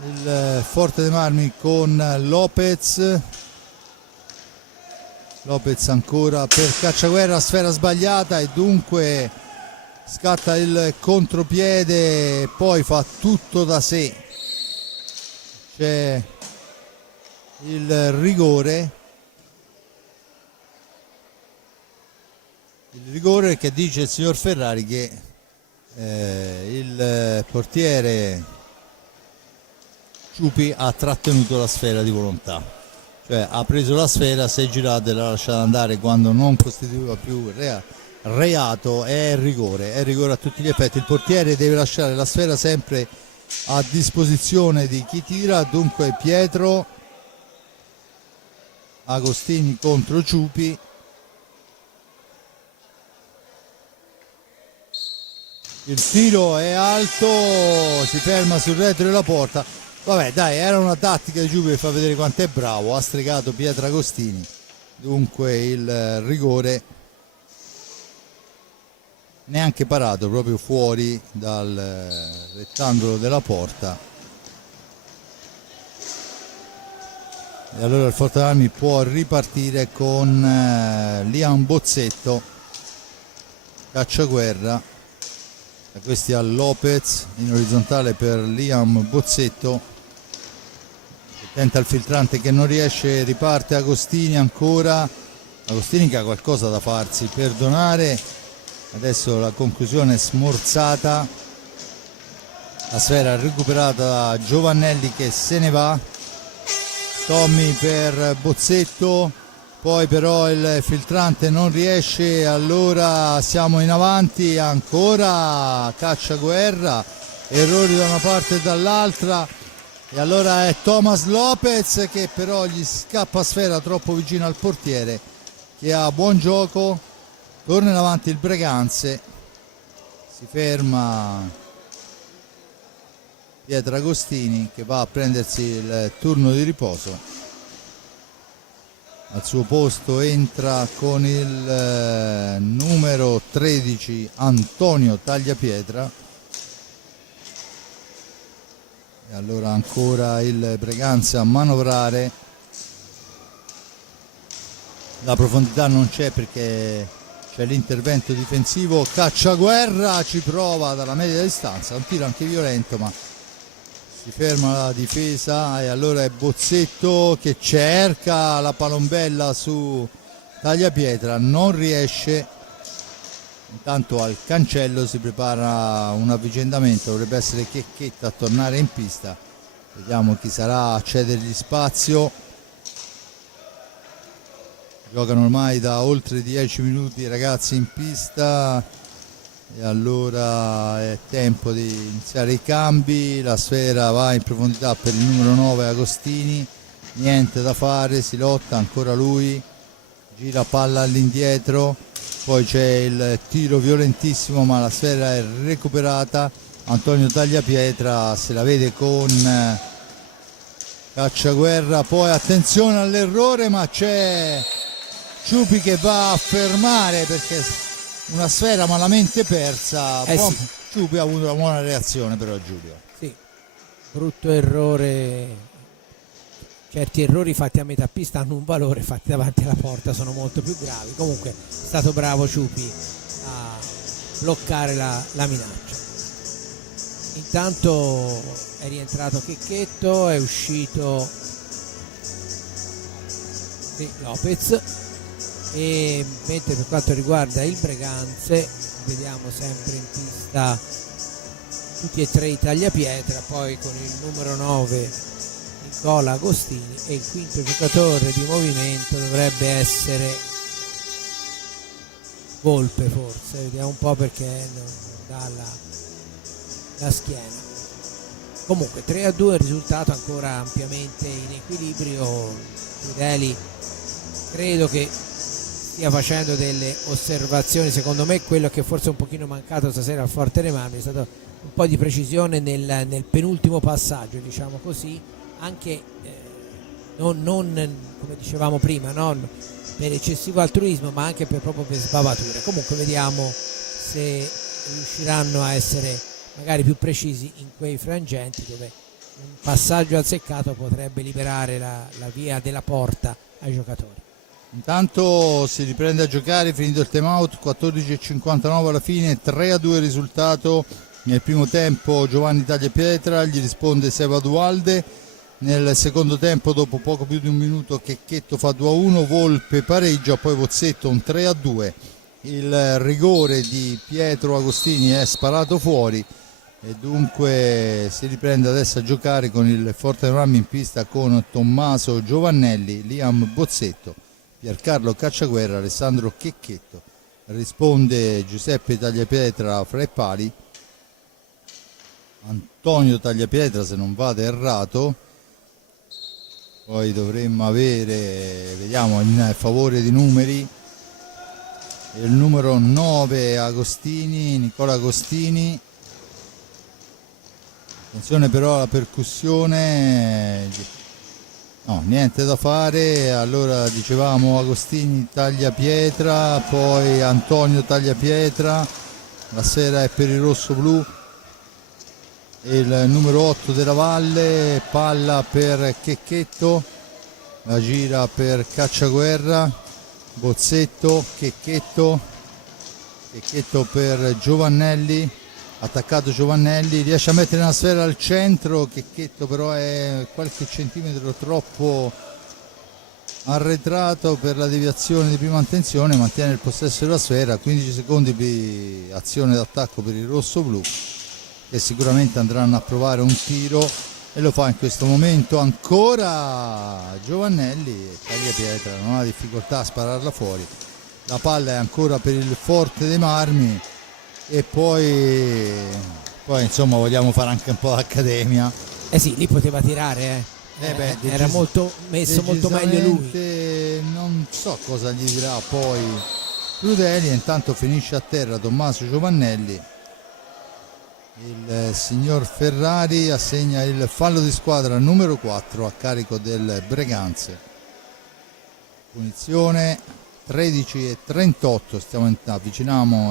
il Forte dei Marmi con Lopez ancora per Cacciaguerra, sfera sbagliata e dunque scatta il contropiede, poi fa tutto da sé, c'è il rigore che dice il signor Ferrari che il portiere Ciupi ha trattenuto la sfera di volontà, cioè ha preso la sfera, si è girato e l'ha lasciata andare quando non costituiva più reato. È rigore a tutti gli effetti. Il portiere deve lasciare la sfera sempre a disposizione di chi tira, dunque Pietro Agostini contro Ciupi. Il tiro è alto, si ferma sul retro della porta. Vabbè dai, era una tattica di Ciupi per far vedere quanto è bravo, ha stregato Pietro Agostini, dunque il rigore neanche parato, proprio fuori dal rettangolo della porta, e allora il Forte delle Marmi può ripartire con Liam Bozzetto, cacciaguerra, e questi a Lopez in orizzontale per Liam Bozzetto, che tenta il filtrante che non riesce, riparte Agostini ancora, Agostini che ha qualcosa da farsi perdonare. Adesso la conclusione smorzata, la sfera recuperata da Giovannelli che se ne va, Tommy per Bozzetto, poi però il filtrante non riesce, allora siamo in avanti, ancora Cacciaguerra, errori da una parte e dall'altra, e allora è Thomas Lopez che però gli scappa sfera troppo vicino al portiere, che ha buon gioco. Torna in avanti il Breganze, si ferma Pietro Agostini che va a prendersi il turno di riposo. Al suo posto entra con il numero 13 Antonio Tagliapietra, e allora ancora il Breganze a manovrare. La profondità non c'è perché c'è l'intervento difensivo. Cacciaguerra ci prova dalla media distanza, un tiro anche violento ma si ferma la difesa, e allora è Bozzetto che cerca la palombella su Tagliapietra, non riesce. Intanto al cancello si prepara un avvicendamento, dovrebbe essere Checchetta a tornare in pista, vediamo chi sarà a cedergli spazio. Giocano ormai da oltre 10 minuti i ragazzi in pista, e allora è tempo di iniziare i cambi. La sfera va in profondità per il numero 9 Agostini, niente da fare, si lotta, ancora lui, gira palla all'indietro, poi c'è il tiro violentissimo ma la sfera è recuperata. Antonio Tagliapietra se la vede con Cacciaguerra, poi attenzione all'errore ma c'è Ciupi che va a fermare perché una sfera malamente persa. Sì. Ciupi ha avuto una buona reazione però, Giulio. Sì, brutto errore. Certi errori fatti a metà pista hanno un valore, fatti davanti alla porta sono molto più gravi. Comunque è stato bravo Ciupi a bloccare la minaccia. Intanto è rientrato Checchetto, è uscito Lopez, E mentre per quanto riguarda il Breganze vediamo sempre in pista tutti e tre i tagliapietra, poi con il numero 9 Nicola Agostini e il quinto giocatore di movimento dovrebbe essere Volpe, forse vediamo un po' perché non dà la schiena. Comunque 3-2 il risultato ancora ampiamente in equilibrio. Crudeli credo che stia facendo delle osservazioni, secondo me quello che forse è un pochino mancato stasera al Forte dei Marmi è stato un po' di precisione nel penultimo passaggio, diciamo così, anche non come dicevamo prima, non per eccessivo altruismo ma anche proprio per sbavature. Comunque vediamo se riusciranno a essere magari più precisi in quei frangenti dove un passaggio azzeccato potrebbe liberare la via della porta ai giocatori. Intanto si riprende a giocare, finito il time out, 14:59 alla fine, 3-2 il risultato. Nel primo tempo Giovanni Tagliapietra, gli risponde Seba Dualde. Nel secondo tempo, dopo poco più di un minuto, Checchetto fa 2-1, Volpe pareggia, poi Pozzetto un 3-2. Il rigore di Pietro Agostini è sparato fuori e dunque si riprende adesso a giocare con il Forte dei Marmi in pista con Tommaso Giovannelli, Liam Bozzetto, Piercarlo Cacciaguerra, Alessandro Checchetto. Risponde Giuseppe Tagliapietra fra i pali, Antonio Tagliapietra se non vado errato. Poi dovremmo avere, vediamo in favore di numeri, il numero 9 Agostini, Nicola Agostini. Attenzione però alla percussione, no, niente da fare. Allora dicevamo Agostini Tagliapietra, poi Antonio Tagliapietra, la sera è per il rosso-blu. Il numero 8 della Valle, palla per Checchetto, la gira per Cacciaguerra, Bozzetto, Checchetto per Giovannelli, attaccato Giovannelli, riesce a mettere una sfera al centro, Checchetto però è qualche centimetro troppo arretrato per la deviazione di prima intenzione, mantiene il possesso della sfera, 15 secondi di azione d'attacco per il rosso-blu, che sicuramente andranno a provare un tiro e lo fa in questo momento ancora Giovannelli. Tagliapietra non ha difficoltà a spararla fuori, la palla è ancora per il Forte dei Marmi e poi insomma vogliamo fare anche un po' l'accademia. Sì, lì poteva tirare, era molto messo molto meglio lui. Non so cosa gli dirà poi Crudeli. Intanto finisce a terra Tommaso Giovannelli. Il signor Ferrari assegna il fallo di squadra numero 4 a carico del Breganze. Punizione 13:38,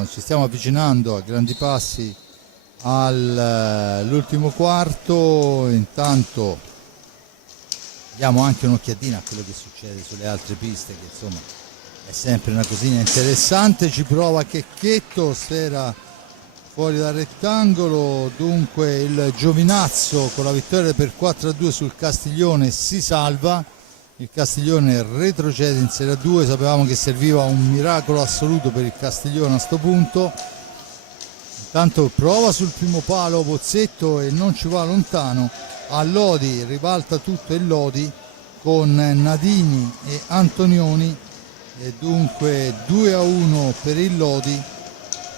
ci stiamo avvicinando a grandi passi all'ultimo quarto. Intanto diamo anche un'occhiatina a quello che succede sulle altre piste, che insomma è sempre una cosina interessante. Ci prova Checchetto, sfera fuori dal rettangolo. Dunque il Giovinazzo con la vittoria per 4-2 sul Castiglione si salva, il Castiglione retrocede in Serie 2. Sapevamo che serviva un miracolo assoluto per il Castiglione a sto punto. Intanto prova sul primo palo Pozzetto e non ci va lontano, a Lodi ribalta tutto il Lodi con Nadini e Antonioni e dunque 2-1 per il Lodi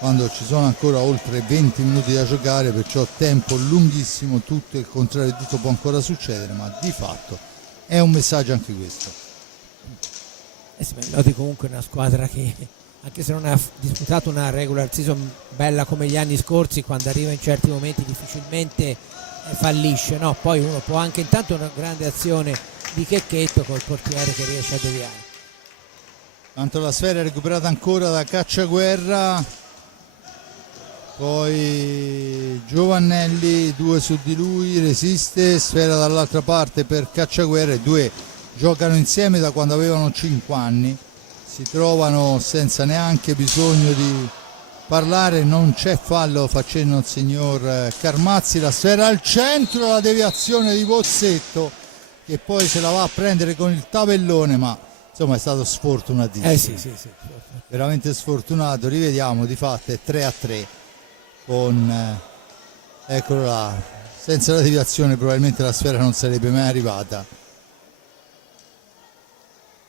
quando ci sono ancora oltre 20 minuti da giocare, perciò tempo lunghissimo, tutto il contrario di tutto può ancora succedere, ma di fatto è un messaggio anche questo. Sì, Lodi comunque è una squadra che, anche se non ha disputato una regular season bella come gli anni scorsi, quando arriva in certi momenti difficilmente fallisce, no? Poi uno può anche, intanto una grande azione di Checchetto col portiere che riesce a deviare. Tanto la sfera è recuperata ancora da Cacciaguerra, poi Giovannelli, 2 su di lui, resiste, sfera dall'altra parte per Cacciaguerra. I due giocano insieme da quando avevano 5 anni, si trovano senza neanche bisogno di parlare. Non c'è fallo, fa cenno il signor Carmazzi. La sfera al centro, la deviazione di Pozzetto che poi se la va a prendere con il tavellone, ma insomma è stato sfortunatissimo, sì. veramente sfortunato. Rivediamo, di fatto è 3-3 con eccolo là, senza la deviazione probabilmente la sfera non sarebbe mai arrivata.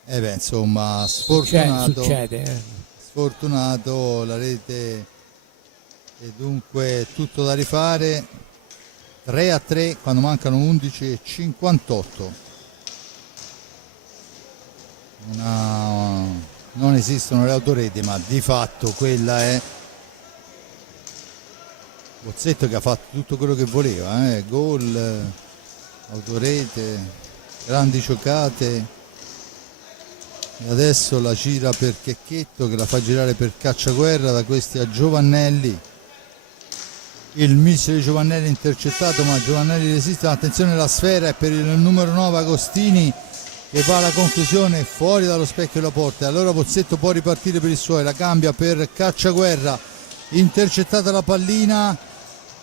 Insomma, sfortunato, succede. Sfortunato la rete, e dunque tutto da rifare. 3-3 quando mancano 11:58. Non esistono le autoreti, ma di fatto quella è Bozzetto che ha fatto tutto quello che voleva, gol, autorete, grandi giocate, e adesso la gira per Checchetto che la fa girare per Cacciaguerra, da questi a Giovannelli. Il miss di Giovannelli intercettato, ma Giovannelli resiste. Attenzione, la sfera è per il numero 9 Agostini, che va alla conclusione fuori dallo specchio della porta. Allora Bozzetto può ripartire per i suoi, la cambia per Cacciaguerra, intercettata la pallina,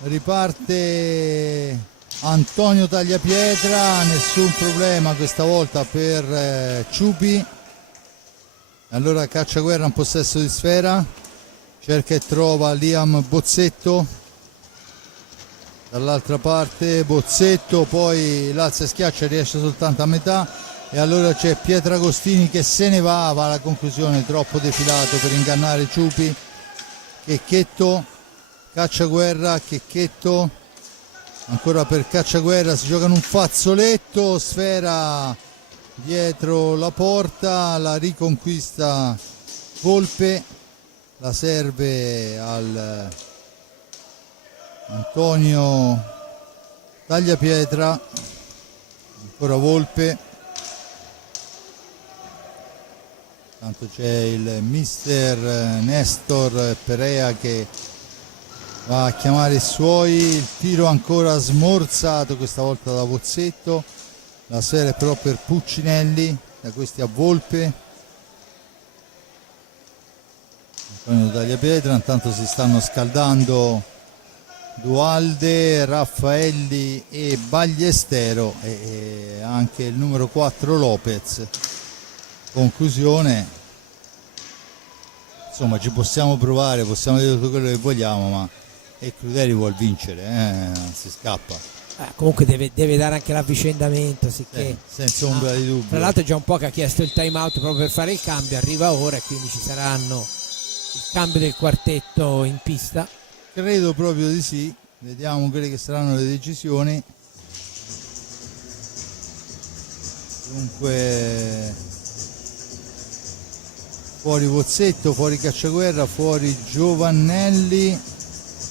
riparte Antonio Tagliapietra, nessun problema questa volta per Ciupi. Allora Cacciaguerra in possesso di sfera, cerca e trova Liam Bozzetto. Dall'altra parte Bozzetto, poi l'alza e schiaccia, riesce soltanto a metà, e allora c'è Pietragostini che se ne va alla conclusione, troppo defilato per ingannare Ciupi. Checchetto, Cacciaguerra, Checchetto, ancora per Cacciaguerra, si gioca in un fazzoletto, sfera dietro la porta, la riconquista Volpe, la serve al Antonio Tagliapietra, ancora Volpe, tanto c'è il mister Nestor Perea che va a chiamare i suoi. Il tiro ancora smorzato questa volta da Bozzetto, la sfera è però per Puccinelli, da questi a Volpe. Antonio Tagliapietra, intanto si stanno scaldando Dualde, Raffaelli e Bagliestero, e anche il numero 4 Lopez. Conclusione, insomma ci possiamo provare, possiamo dire tutto quello che vogliamo, ma Crudeli vuol vincere, non si scappa. Comunque deve dare anche l'avvicendamento, sicché senza ombra di dubbio. Tra l'altro è già un po' che ha chiesto il time out proprio per fare il cambio, arriva ora e quindi ci saranno il cambio del quartetto in pista. Credo proprio di sì, vediamo quelle che saranno le decisioni. Dunque fuori Bozzetto, fuori Cacciaguerra, fuori Giovannelli,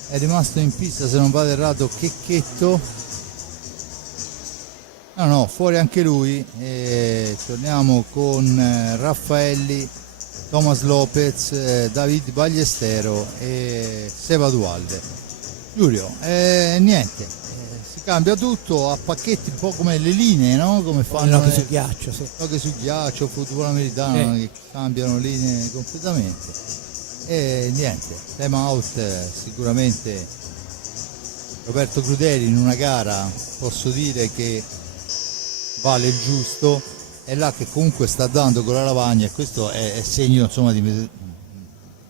è rimasto in pista, se non vado errato, Checchetto, no, fuori anche lui, e torniamo con Raffaelli, Thomas Lopez, David Bagliestero e Seba Dualde. Giulio, niente, si cambia tutto a pacchetti, un po' come le linee, no? Come fanno l'hockey su ghiaccio, sì. L'hockey su ghiaccio, football americano, che cambiano linee completamente. E niente, time out sicuramente. Roberto Crudeli in una gara, posso dire che vale il giusto, è là che comunque sta dando con la lavagna, e questo è segno, insomma, di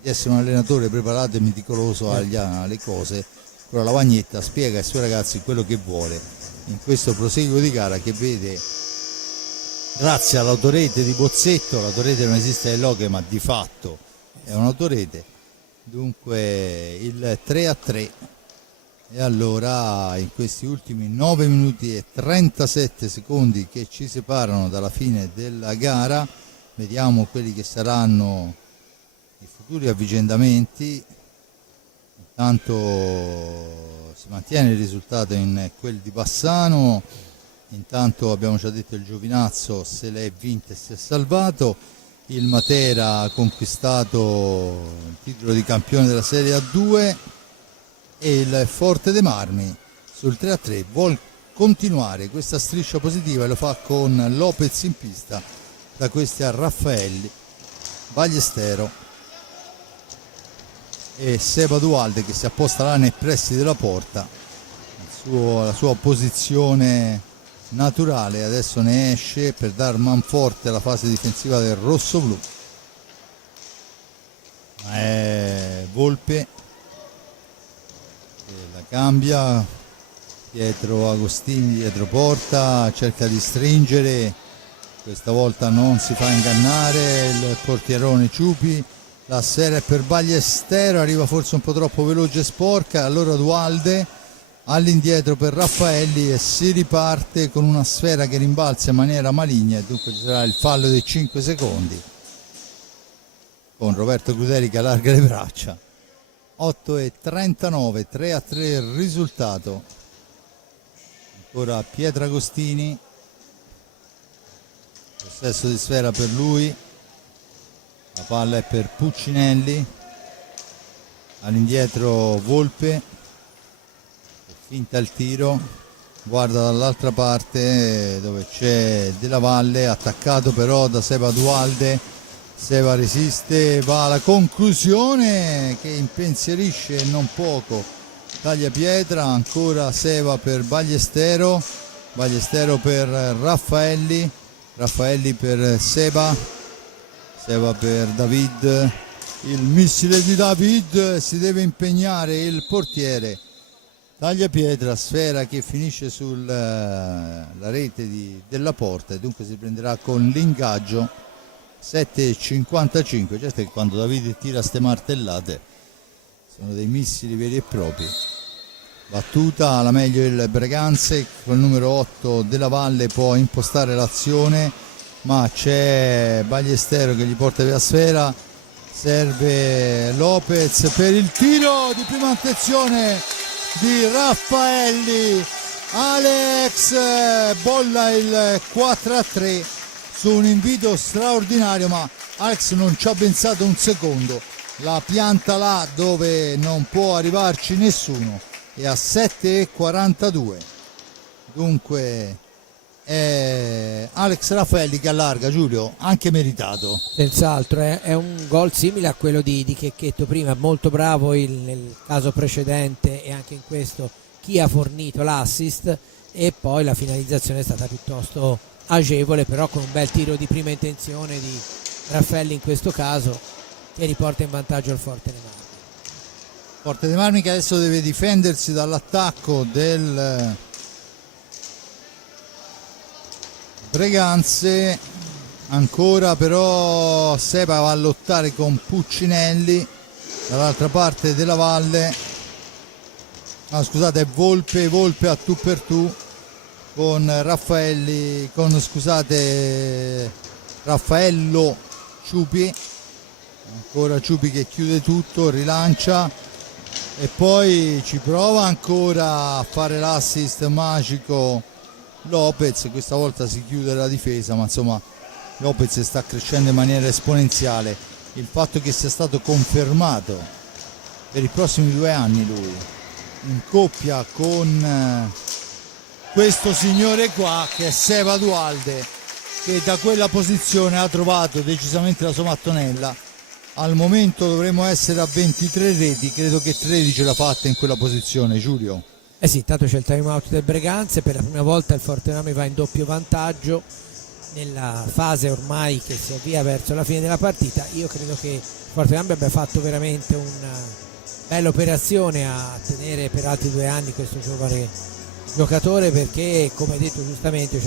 essere un allenatore preparato e meticoloso alle cose. Con la lavagnetta spiega ai suoi ragazzi quello che vuole in questo proseguo di gara, che vede, grazie all'autorete di Bozzetto, l'autorete non esiste nell'hockey ma di fatto è un'autorete, dunque il 3-3. E allora in questi ultimi 9 minuti e 37 secondi che ci separano dalla fine della gara, vediamo quelli che saranno i futuri avvicendamenti. Intanto si mantiene il risultato in quel di Bassano, intanto abbiamo già detto il Giovinazzo se l'è vinta e si è salvato, il Matera ha conquistato il titolo di campione della Serie A2 e il Forte dei Marmi sul 3-3 vuol continuare questa striscia positiva e lo fa con Lopez in pista, da questi a Raffaelli, Bagliestero e Seba Dualde che si apposta là nei pressi della porta, la sua posizione naturale, adesso ne esce per dar manforte alla fase difensiva del rossoblu. Volpe che la cambia, dietro Agostini, dietro porta, cerca di stringere, questa volta non si fa ingannare il portierone Ciupi, la sfera è per Ballestero, arriva forse un po' troppo veloce e sporca, allora Dualde all'indietro per Raffaelli e si riparte con una sfera che rimbalza in maniera maligna e dunque ci sarà il fallo dei 5 secondi con Roberto Crudeli che allarga le braccia. 8:39, 3-3 il risultato. Ancora Pietragostini, possesso di sfera per lui, la palla è per Puccinelli, all'indietro Volpe, finta il tiro, guarda dall'altra parte dove c'è Della Valle, attaccato però da Seba Dualde, Seba resiste, va alla conclusione che impensierisce non poco taglia pietra, ancora Seba per Ballestero, Ballestero per Raffaelli, Raffaelli per Seba, Seba per David, il missile di David, si deve impegnare il portiere, taglia pietra, sfera che finisce sulla rete della porta e dunque si prenderà con l'ingaggio. 7:55, certo che quando David tira ste martellate sono dei missili veri e propri. Battuta alla meglio il Breganze, col numero 8 Della Valle può impostare l'azione, ma c'è Ballestero che gli porta via sfera, serve Lopez per il tiro di prima attenzione di Raffaelli, Alex bolla il 4-3 su un invito straordinario, ma Alex non ci ha pensato un secondo, la pianta là dove non può arrivarci nessuno e a 7:42 dunque è Alex Raffaelli che allarga, Giulio, anche meritato. Senz'altro è un gol simile a quello di Checchetto prima, molto bravo nel caso precedente e anche in questo chi ha fornito l'assist, e poi la finalizzazione è stata piuttosto agevole, però con un bel tiro di prima intenzione di Raffaelli in questo caso, che riporta in vantaggio il Forte dei Marmi. Forte dei Marmi che adesso deve difendersi dall'attacco del Breganze, ancora però Seba va a lottare con Puccinelli, dall'altra parte Della Valle, scusate, è Volpe a tu per tu con Raffaelli, Raffaello Ciupi, ancora Ciupi che chiude tutto, rilancia e poi ci prova ancora a fare l'assist magico Lopez, questa volta si chiude la difesa, ma insomma Lopez sta crescendo in maniera esponenziale, il fatto che sia stato confermato per i prossimi 2 anni lui in coppia con questo signore qua che è Seba Dualde, che da quella posizione ha trovato decisamente la sua mattonella. Al momento dovremmo essere a 23 reti, credo che 13 l'ha fatta in quella posizione, Giulio. Eh sì, intanto c'è il time out del Breganze, per la prima volta il Forte Marmi va in doppio vantaggio nella fase ormai che si avvia verso la fine della partita. Io credo che il Forte Marmi abbia fatto veramente una bella operazione a tenere per altri 2 anni questo giovane giocatore, perché come hai detto giustamente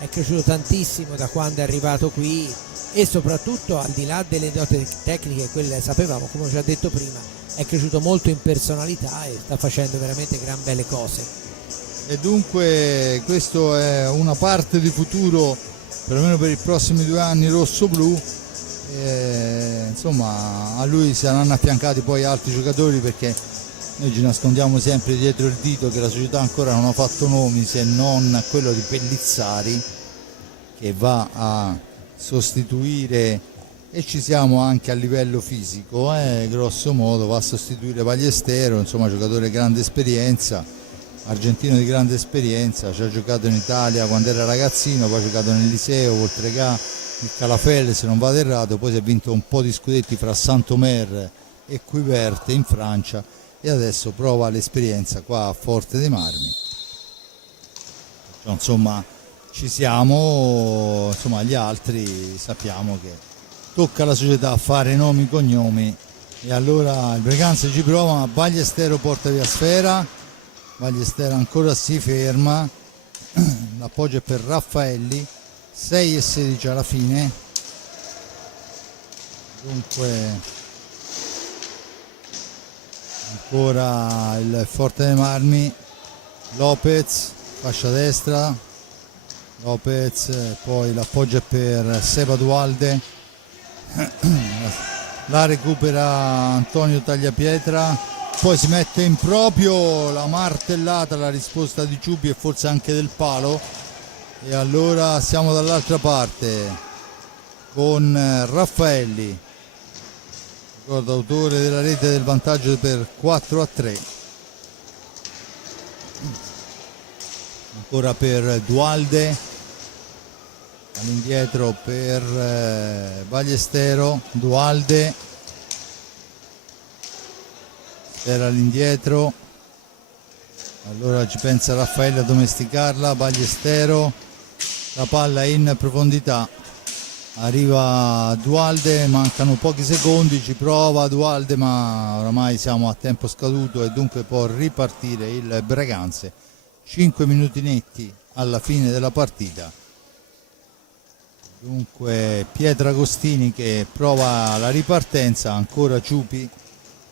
è cresciuto tantissimo da quando è arrivato qui e soprattutto al di là delle doti tecniche, quelle sapevamo, come ho già detto prima, è cresciuto molto in personalità e sta facendo veramente gran belle cose. E dunque questo è una parte di futuro perlomeno per i prossimi 2 anni rosso-blu, insomma a lui saranno affiancati poi altri giocatori, perché noi ci nascondiamo sempre dietro il dito che la società ancora non ha fatto nomi se non quello di Pellizzari, che va a sostituire, e ci siamo anche a livello fisico, grosso modo va a sostituire Ballestero, insomma giocatore di grande esperienza, argentino di grande esperienza, ci ha giocato in Italia quando era ragazzino, poi ha giocato nel Liceo, Voltregà, il Calafell se non vado errato, poi si è vinto un po' di scudetti fra Saint-Omer e Quiverte in Francia e adesso prova l'esperienza qua a Forte dei Marmi. Cioè, insomma, ci siamo, insomma, gli altri sappiamo che tocca alla società fare nomi e cognomi. E allora il Breganze ci prova, ma Ballestero porta via sfera, Ballestero ancora si ferma, l'appoggio è per Raffaelli, 6:16 alla fine. Dunque ancora il Forte dei Marmi, Lopez, fascia destra, Lopez, poi l'appoggio è per Seba Dualde, la recupera Antonio Tagliapietra, poi si mette in proprio la martellata, la risposta di Ciubi e forse anche del palo, e allora siamo dall'altra parte con Raffaelli, ricordo autore della rete del vantaggio per 4-3. Ancora per Dualde, all'indietro per Ballestero, Dualde, era all'indietro, allora ci pensa Raffaele a domesticarla, Ballestero, la palla in profondità, arriva Dualde, mancano pochi secondi, ci prova Dualde ma oramai siamo a tempo scaduto e dunque può ripartire il Breganze. 5 minuti netti alla fine della partita. Dunque Pietragostini che prova la ripartenza, ancora Ciupi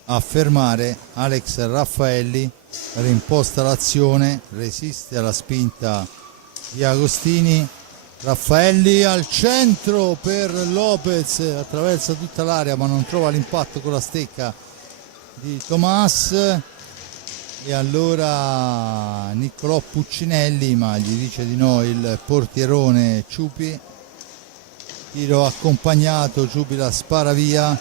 a fermare, Alex Raffaelli rimposta l'azione, resiste alla spinta di Agostini, Raffaelli al centro per Lopez, attraversa tutta l'area ma non trova l'impatto con la stecca di Tomas, e allora Niccolò Puccinelli, ma gli dice di no il portierone Ciupi, tiro accompagnato, Ciupi la spara via,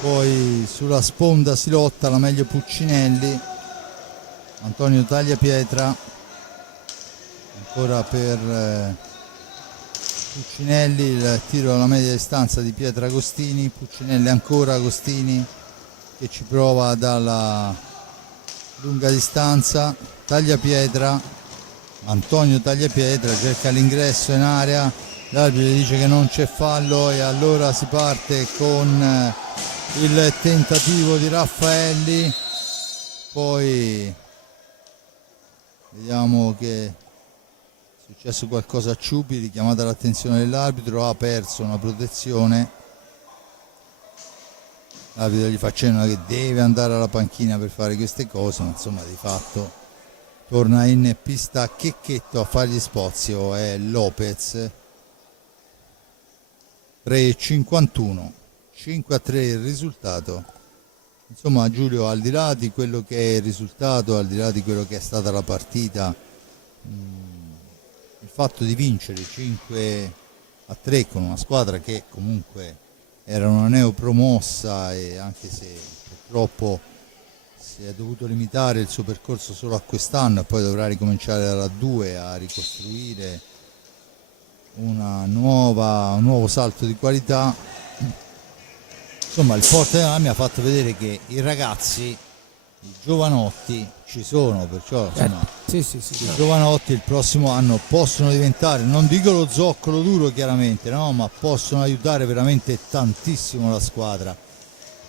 poi sulla sponda si lotta, la meglio Puccinelli, Antonio Tagliapietra, ancora per Puccinelli, il tiro alla media distanza di Pietragostini, Puccinelli ancora, Agostini che ci prova dalla lunga distanza, Tagliapietra, Antonio Tagliapietra cerca l'ingresso in area, l'arbitro dice che non c'è fallo e allora si parte con il tentativo di Raffaelli, poi vediamo che è successo qualcosa a Ciupi, richiamata l'attenzione dell'arbitro, ha perso una protezione, l'arbitro gli fa cenno che deve andare alla panchina per fare queste cose, ma insomma di fatto torna in pista Checchetto a fare gli spozio, è Lopez. 3:51, 5-3 il risultato. Insomma Giulio, al di là di quello che è il risultato, al di là di quello che è stata la partita, il fatto di vincere 5-3 con una squadra che comunque era una neopromossa e anche se purtroppo si è dovuto limitare il suo percorso solo a quest'anno e poi dovrà ricominciare dalla 2 a ricostruire un nuovo salto di qualità. Insomma il Forte dei Marmi ha fatto vedere che i ragazzi, i giovanotti ci sono, perciò insomma, i giovanotti il prossimo anno possono diventare, non dico lo zoccolo duro chiaramente, no, ma possono aiutare veramente tantissimo la squadra.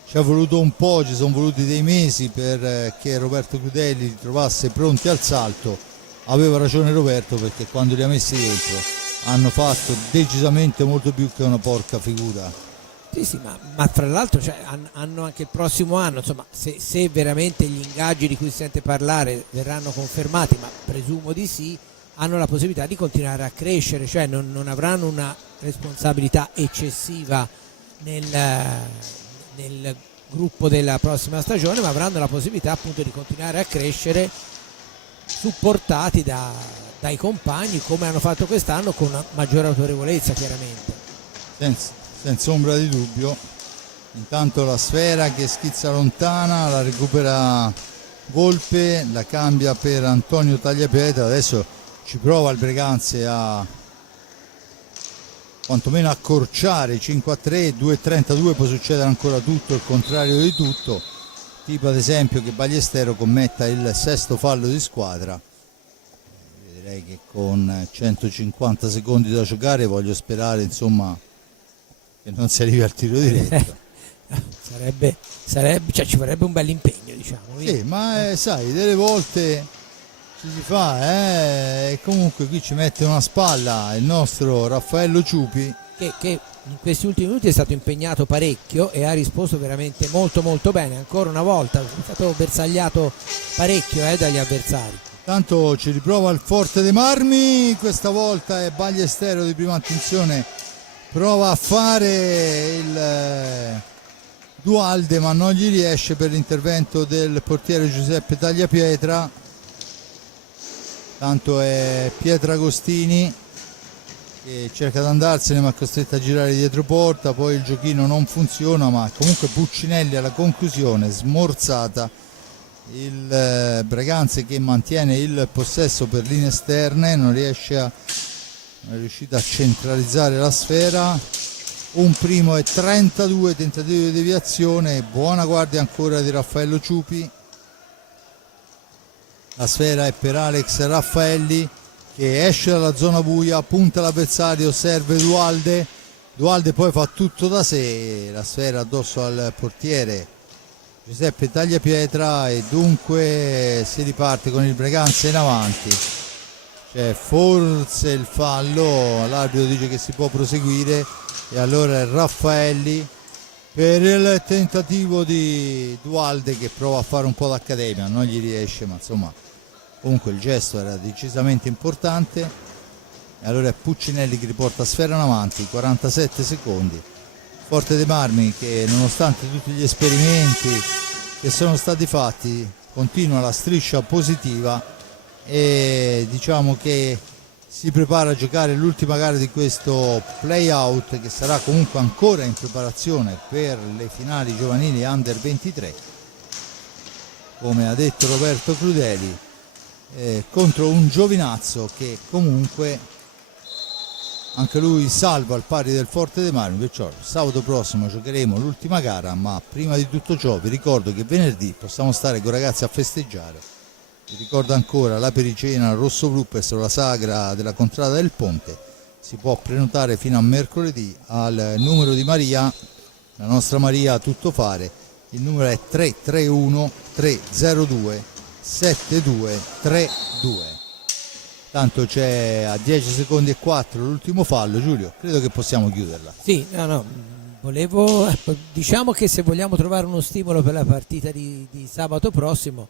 Ci è voluto un po', ci sono voluti dei mesi perché Roberto Crudelli li trovasse pronti al salto. Aveva ragione Roberto, perché quando li ha messi dentro hanno fatto decisamente molto più che una porca figura. Sì, ma fra l'altro cioè, hanno anche il prossimo anno, insomma, se veramente gli ingaggi di cui si sente parlare verranno confermati, ma presumo di sì, hanno la possibilità di continuare a crescere, cioè non avranno una responsabilità eccessiva nel gruppo della prossima stagione, ma avranno la possibilità appunto di continuare a crescere supportati dai compagni, come hanno fatto quest'anno, con una maggiore autorevolezza chiaramente. Senza ombra di dubbio. Intanto la sfera che schizza lontana, la recupera Volpe, la cambia per Antonio Tagliapietra, adesso ci prova il Breganze a quantomeno accorciare 5-3, 2-32, può succedere ancora tutto, il contrario di tutto, tipo ad esempio che Ballestero commetta il sesto fallo di squadra. direi che con 150 secondi da giocare voglio sperare insomma che non si arrivi al tiro diretto. Cioè, ci vorrebbe un bel impegno, diciamo. Sì, ma sai, delle volte ci si fa, e comunque qui ci mette una spalla il nostro Raffaello Ciupi che in questi ultimi minuti è stato impegnato parecchio e ha risposto veramente molto molto bene, ancora una volta è stato bersagliato parecchio dagli avversari. Tanto ci riprova il Forte dei Marmi, questa volta è Ballestero di prima attenzione, prova a fare il Dualde ma non gli riesce per l'intervento del portiere Giuseppe Tagliapietra. Tanto è Pietragostini che cerca di andarsene ma è costretto a girare dietro porta, poi il giochino non funziona, ma comunque Puccinelli alla conclusione, smorzata, il Breganze che mantiene il possesso per linee esterne, non è riuscito a centralizzare la sfera. Un primo e 32, tentativo di deviazione, buona guardia ancora di Raffaello Ciupi. La sfera è per Alex Raffaelli che esce dalla zona buia, punta l'avversario, serve Dualde poi fa tutto da sé, la sfera addosso al portiere Giuseppe Tagliapietra e dunque si riparte con il Breganze in avanti. C'è forse il fallo, l'arbitro dice che si può proseguire e allora è Raffaelli per il tentativo di Dualde che prova a fare un po' d'accademia, non gli riesce, ma insomma comunque il gesto era decisamente importante. E allora è Puccinelli che riporta sfera in avanti, 47 secondi. Forte dei Marmi che nonostante tutti gli esperimenti che sono stati fatti continua la striscia positiva e diciamo che si prepara a giocare l'ultima gara di questo play out che sarà comunque ancora in preparazione per le finali giovanili under 23, come ha detto Roberto Crudeli, contro un Giovinazzo che comunque anche lui salva al pari del Forte dei Marmi. Perciò sabato prossimo giocheremo l'ultima gara, ma prima di tutto ciò vi ricordo che venerdì possiamo stare con i ragazzi a festeggiare. Vi ricordo ancora la pericena rosso blu presso la sagra della Contrada del Ponte, si può prenotare fino a mercoledì al numero di Maria, la nostra Maria a tutto fare, il numero è 331 302 7232. Tanto c'è a 10 secondi e 4 l'ultimo fallo. Giulio, credo che possiamo chiuderla. Sì, diciamo che se vogliamo trovare uno stimolo per la partita di sabato prossimo,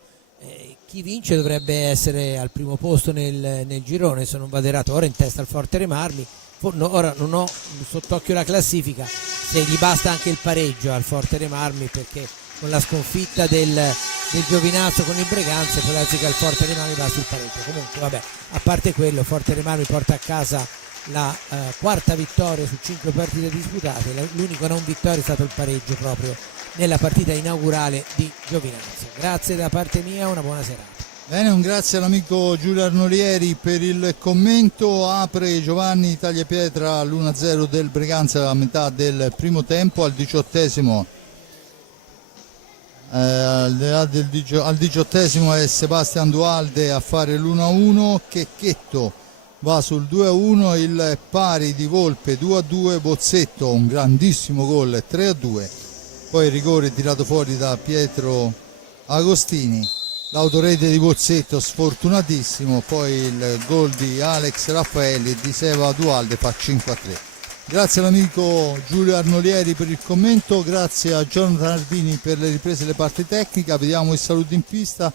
chi vince dovrebbe essere al primo posto nel girone, se non vado errato, ora in testa al Forte dei Marmi. Ora non ho sott'occhio la classifica, se gli basta anche il pareggio al Forte dei Marmi, perché con la sconfitta del Giovinazzo con il Breganze può darsi che al Forte dei Marmi basti il pareggio. Comunque vabbè, a parte quello, Forte dei Marmi porta a casa la quarta vittoria su 5 partite disputate, l'unica non vittoria è stato il pareggio proprio nella partita inaugurale di Giovinazzo. Grazie da parte mia, una buona serata. Bene, un grazie all'amico Giulio Arnolieri per il commento. Apre Giovanni Tagliapietra all'1-0 del Breganze a metà del primo tempo. Al 18esimo al 18esimo è Sebastian Dualde a fare l'1-1. Checchetto va sul 2-1, il pari di Volpe 2-2, Bozzetto un grandissimo gol 3-2, poi il rigore tirato fuori da Pietro Agostini, l'autorete di Bozzetto sfortunatissimo, poi il gol di Alex Raffaelli e di Seba Dualde fa 5-3. Grazie all'amico Giulio Arnolieri per il commento, grazie a Jonathan Arbini per le riprese e le parti tecniche, vediamo il saluto in pista,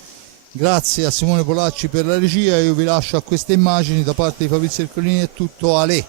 grazie a Simone Polacci per la regia. Io vi lascio a queste immagini, da parte di Fabrizio Ercolini è tutto, Ale.